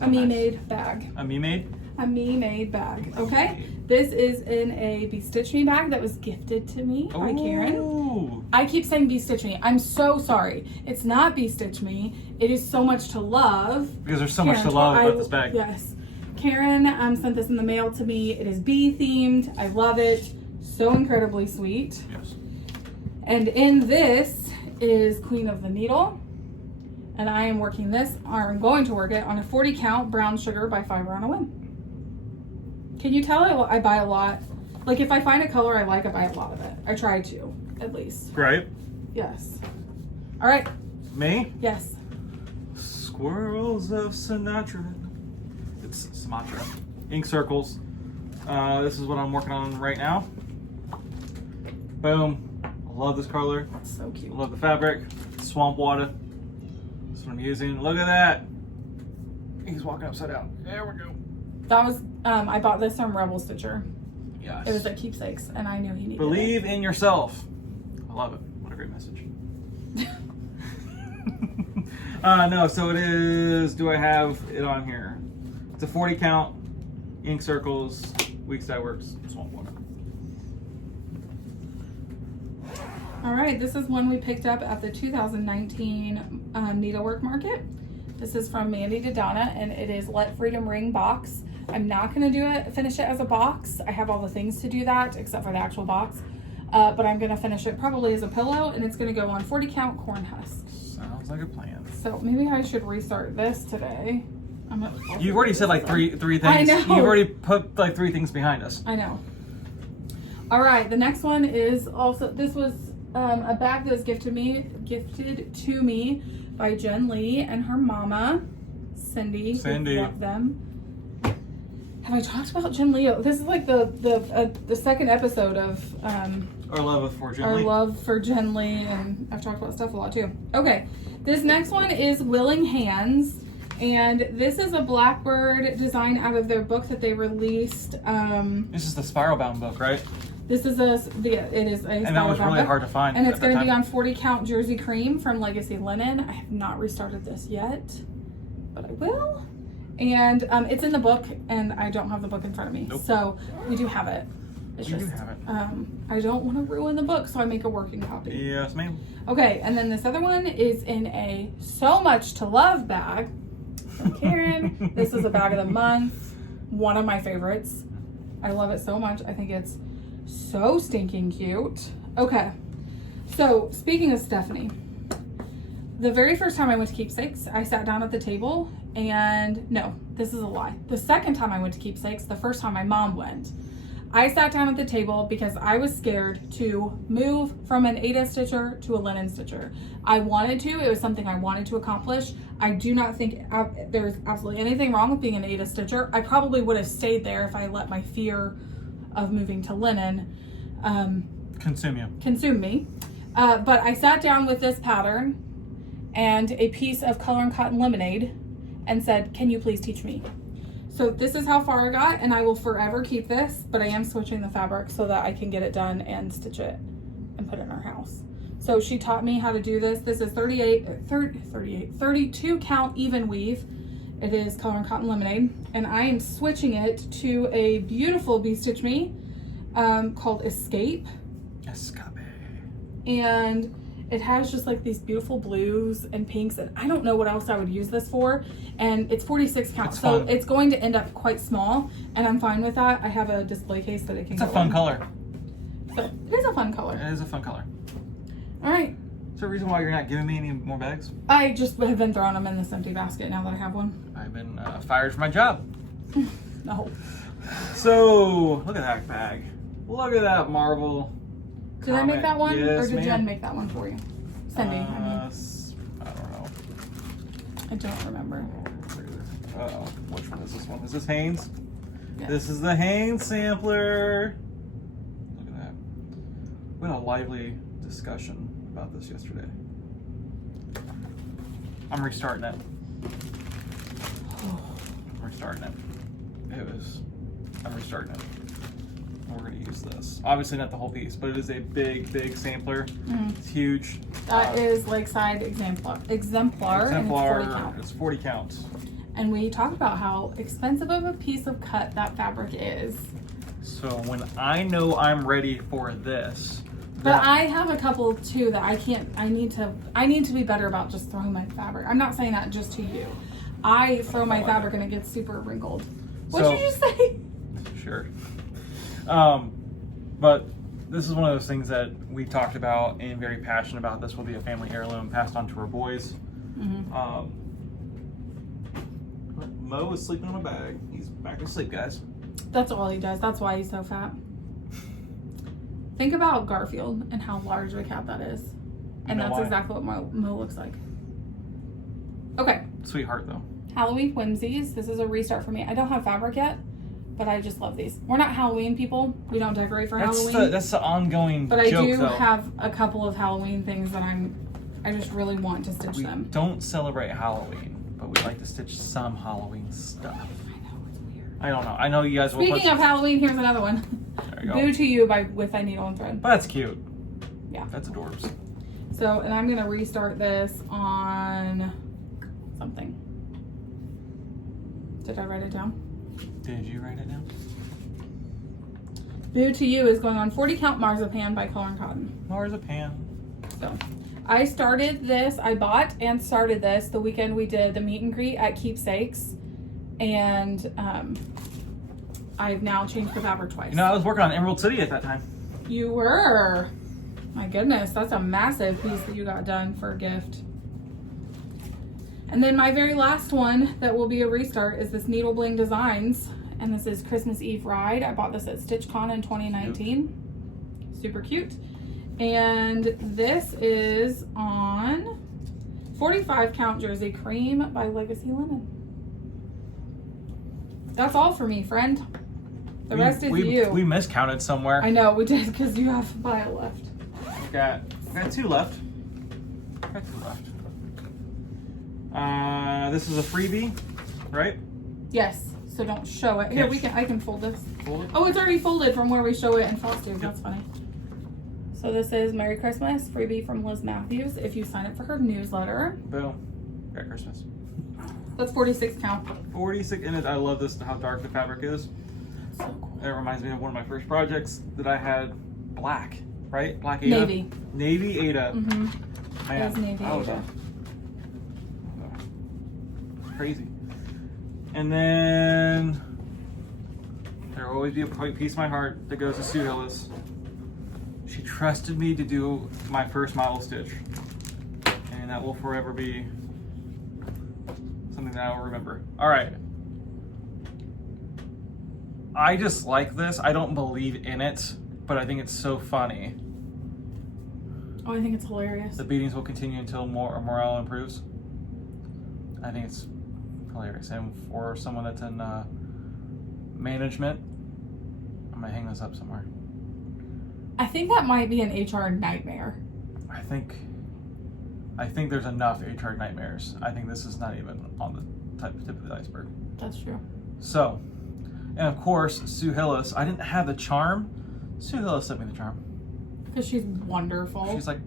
a me-made bag. A me-made? A me-made bag. Okay. This is in a Be Stitch Me bag that was gifted to me by Karen. I keep saying Be Stitch Me. I'm so sorry. It's not Be Stitch Me. It is So Much to Love. Because there's so much to love about this bag. Yes. Karen sent this in the mail to me. It is bee themed. I love it. So incredibly sweet. Yes. And in this is Queen of the Needle. And I am working this, or I'm going to work it on a 40 count brown sugar by Fiber on a Whim. Can you tell I buy a lot? Like if I find a color I like, I buy a lot of it. I try to, at least. Right. Yes. All right. Me? Yes. Squirrels of Sinatra. It's Sumatra. Ink circles. This is what I'm working on right now. Boom. I love this color. That's so cute. I love the fabric. Swamp water. That's what I'm using. Look at that. He's walking upside down. There we go. That was, I bought this from Rebel Stitcher. Yes. It was at Keepsakes, and I knew he needed Believe in yourself. I love it. What a great message. No, so it is, do I have it on here? It's a 40 count, ink circles, Weeks Dye Works, Swamp Water. All right, this is one we picked up at the 2019 Needlework Market. This is from Mandy to Donna, and it is Let Freedom Ring box. I'm not gonna finish it as a box. I have all the things to do that, except for the actual box. But I'm gonna finish it probably as a pillow, and it's gonna go on 40 count corn husks. Sounds like a plan. So maybe I should restart this today. You've already said like three things. I know. You've already put like 3 things behind us. I know. All right, the next one is also, this was a bag that was gifted to me by Jen Lee and her mama, Cindy. Cindy. Love them. Have I talked about Jen Lee? This is like the second episode of Our love for Jen our Lee. love for Jen Lee, and I've talked about stuff a lot too. Okay, this next one is Willing Hands, and this is a Blackbird design out of their book that they released. This is the spiral bound book, right? This is it is a And that was really book, hard to find. and it's at going that to be time. on 40 count Jersey Cream from Legacy Linen. I have not restarted this yet, but I will. And it's in the book, and I don't have the book in front of me. Nope. So we do have it. It's We just, do have it. I don't want to ruin the book, so I make a working copy. Yes, ma'am. Okay, and then this other one is in a So Much to Love bag from Karen. This is a bag of the month. One of my favorites. I love it so much. I think it's so stinking cute. Okay, so speaking of Stephanie, the very first time I went to Keepsakes, I sat down at the table and no, this is a lie. The second time I went to Keepsakes, the first time my mom went, I sat down at the table because I was scared to move from an Aida stitcher to a linen stitcher. I wanted to, it was something I wanted to accomplish. I do not think there's absolutely anything wrong with being an Aida stitcher. I probably would have stayed there if I let my fear of moving to linen consume me. But I sat down with this pattern and a piece of Color and Cotton lemonade and said, can you please teach me? So this is how far I got, and I will forever keep this, but I am switching the fabric so that I can get it done and stitch it and put in our house. So she taught me how to do this. This is 32 count even weave. It is color and cotton lemonade, and I am switching it to a beautiful Be Stitch Me called Escape. And it has just like these beautiful blues and pinks, and I don't know what else I would use this for. And it's 46 count, so it's going to end up quite small, and I'm fine with that. I have a display case that it can. It's a fun color. So it is a fun color. It is a fun color. All right. Is there a reason why you're not giving me any more bags? I just have been throwing them in this empty basket now that I have one. I've been fired from my job. No. So look at that bag. Look at that marble. Did I make that one, yes, or did ma'am. Jen make that one for you? Cindy, I mean. I don't know. I don't remember. Which one is this one? Is this Hanes? Yes. This is the Hanes sampler. Look at that. We had a lively discussion about this yesterday. I'm restarting it. I'm restarting it. I'm restarting it. We're going to use this. Obviously not the whole piece, but it is a big sampler. It's huge. That is Lakeside Exemplar, and it's 40 count. It's 40 counts. And we talked about how expensive of a piece of cut that fabric is. So when I know I'm ready for this. But I have a couple too that I need to be better about just throwing my fabric. I'm not saying that just to you. I throw my fabric and it gets super wrinkled. What did you just say? Sure. But this is one of those things that we talked about and very passionate about. This will be a family heirloom passed on to our boys. Mo is sleeping on a bag. He's back to sleep, guys. That's all he does. That's why he's so fat. Think about Garfield and how large of a cat that is. And that's exactly what Mo looks like. Okay. Sweetheart, though. Halloween whimsies. This is a restart for me. I don't have fabric yet, but I just love these. We're not Halloween people. We don't decorate for Halloween. That's the ongoing But joke, I do though. have a couple of Halloween things that I just really want to stitch them. Don't celebrate Halloween, but we like to stitch some Halloween stuff. I know, it's weird. I don't know. I know you guys will. Speaking of Halloween, here's another one. There you go. Boo to You by With I Needle and Thread. But that's cute. Yeah. That's adorbs. So, and I'm gonna restart this on something. Did I write it down? Did you write it down? Boo to You is going on 40 count marzipan by Color and Cotton. Marzipan. So I started this, I bought and started this the weekend we did the meet and greet at Keepsakes, and I've now changed the fabric twice. You know, I was working on Emerald City at that time. You were. My goodness, that's a massive piece that you got done for a gift. And then my very last one that will be a restart is this Needle Bling Designs, and this is Christmas Eve Ride. I bought this at StitchCon in 2019. Super cute. And this is on 45 count Jersey Cream by Legacy Linen. That's all for me, friend. The rest is you. We miscounted somewhere. I know, we did, because you have a pile left. We got 2 left. This is a freebie, right? Yes, so don't show it. Here, I can fold this. Fold it. Oh, it's already folded from where we show it in Frosty. That's funny. So this is Merry Christmas, freebie from Liz Matthews if you sign up for her newsletter. Boom. Merry Christmas. That's 46 count. 46 in it. I love this, how dark the fabric is. So cool. It reminds me of one of my first projects that I had black, right? Black Ada. Navy. Navy Ada. Mm-hmm. Man, It is Navy that was Ada. Crazy. And then there will always be a piece of my heart that goes to Sue Hillis. She trusted me to do my first model stitch, and that will forever be something that I will remember. All right. I just like this. I don't believe in it, but I think it's so funny. Oh, I think it's hilarious. The beatings will continue until morale improves. I think it's hilarious. And for someone that's in management, I'm gonna hang this up somewhere. I think that might be an HR nightmare. I think there's enough HR nightmares. I think this is not even on the tip of the iceberg. That's true. So, and of course, Sue Hillis. I didn't have the charm. Sue Hillis sent me the charm. Because she's wonderful. She's like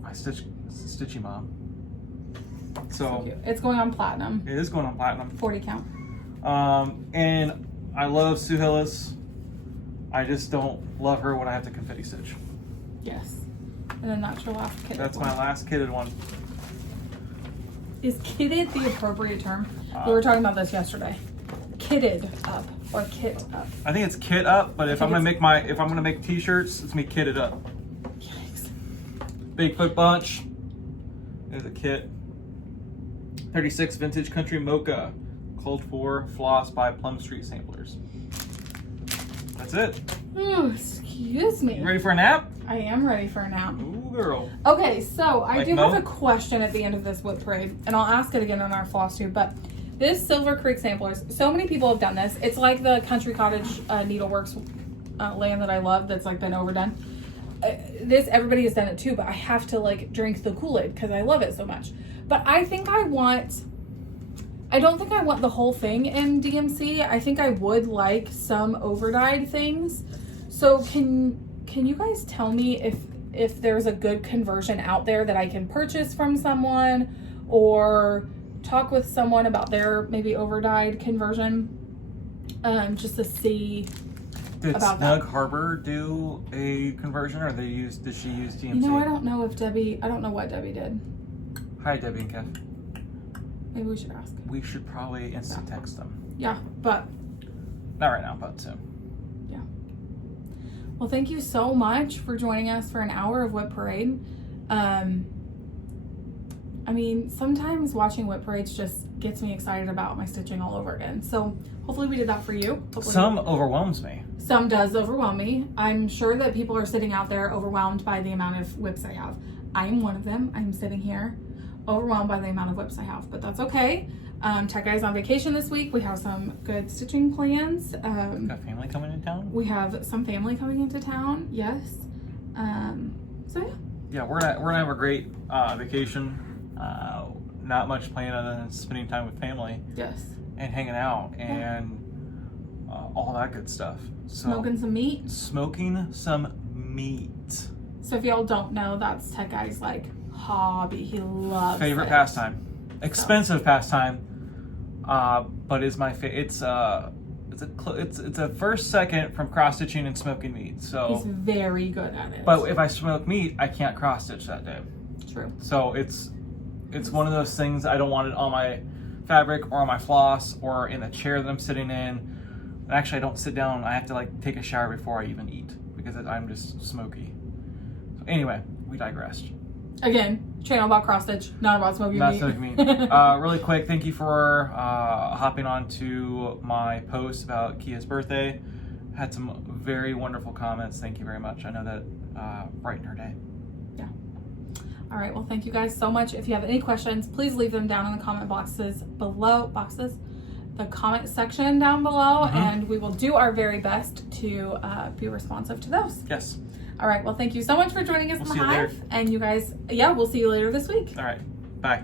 my stitchy mom. So cute. It's going on platinum. It is going on platinum. 40 count. And I love Sue Hillis. I just don't love her when I have to confetti stitch. Yes. And then that's your last kitted That's one. my last kitted one. Is kitted the appropriate term? We were talking about this yesterday. Kitted up or kit up. I think it's kit up, but if I'm gonna make t-shirts, it's me kitted up. Yikes. Bigfoot Bunch is a kit. 36 Vintage Country Mocha. Cold 4 Floss by Plum Street Samplers. That's it. Oh, excuse me. You ready for a nap? I am ready for a nap. Ooh, girl. Okay, so I Like do Mo? have a question at the end of this WIP parade, and I'll ask it again on our floss too, but this Silver Creek Samplers, so many people have done this. It's like the Country Cottage Needleworks land that I love that's like been overdone. This, everybody has done it too, but I have to like drink the Kool-Aid because I love it so much. But I don't think I want the whole thing in DMC. I think I would like some overdyed things. So can you guys tell me if there's a good conversion out there that I can purchase from someone, or talk with someone about their maybe overdyed conversion, just to see about Snug that. Harbor do a conversion, or did she use DMC? You know, I don't know what Debbie did. Hi, Debbie and Kev. Maybe we should ask. We should probably instant text them. Yeah, but Not right now, but soon. yeah. Well, thank you so much for joining us for an hour of WIP Parade. I mean, sometimes watching WIP Parades just gets me excited about my stitching all over again. So hopefully we did that for you. Hopefully Some overwhelms me. Some does overwhelm me. I'm sure that people are sitting out there overwhelmed by the amount of WIPs I have. I am one of them. I'm sitting here overwhelmed by the amount of WIPs I have, but that's okay. Tech Guy's on vacation this week. We have some good stitching plans. Got family coming in town? We have some family coming into town. Yes. So yeah. Yeah, we're gonna have a great vacation. Not much planned other than spending time with family Yes. and hanging out and all that good stuff. So Smoking some meat. Smoking some meat. So if y'all don't know, that's Tech Guy's like hobby. He loves Favorite it. pastime. Expensive pastime. But is my it's a first second from cross stitching and smoking meat. So He's very good at it. but if I smoke meat, I can't cross stitch that day. True. So it's one of those things. I don't want it on my fabric or on my floss or in the chair that I'm sitting in. And actually, I don't sit down. I have to like take a shower before I even eat because I'm just smoky. So anyway, we digressed. Again, channel about cross stitch, not about smoking Not meat. smoking meat. Really quick, thank you for hopping on to my post about Kia's birthday. Had some very wonderful comments. Thank you very much. I know that brightened her day. All right, well, thank you guys so much. If you have any questions, please leave them down in the comment boxes below, the comment section down below, and we will do our very best to be responsive to those. Yes. All right, well, thank you so much for joining us in the see you Hive. later. And you guys, we'll see you later this week. All right. Bye.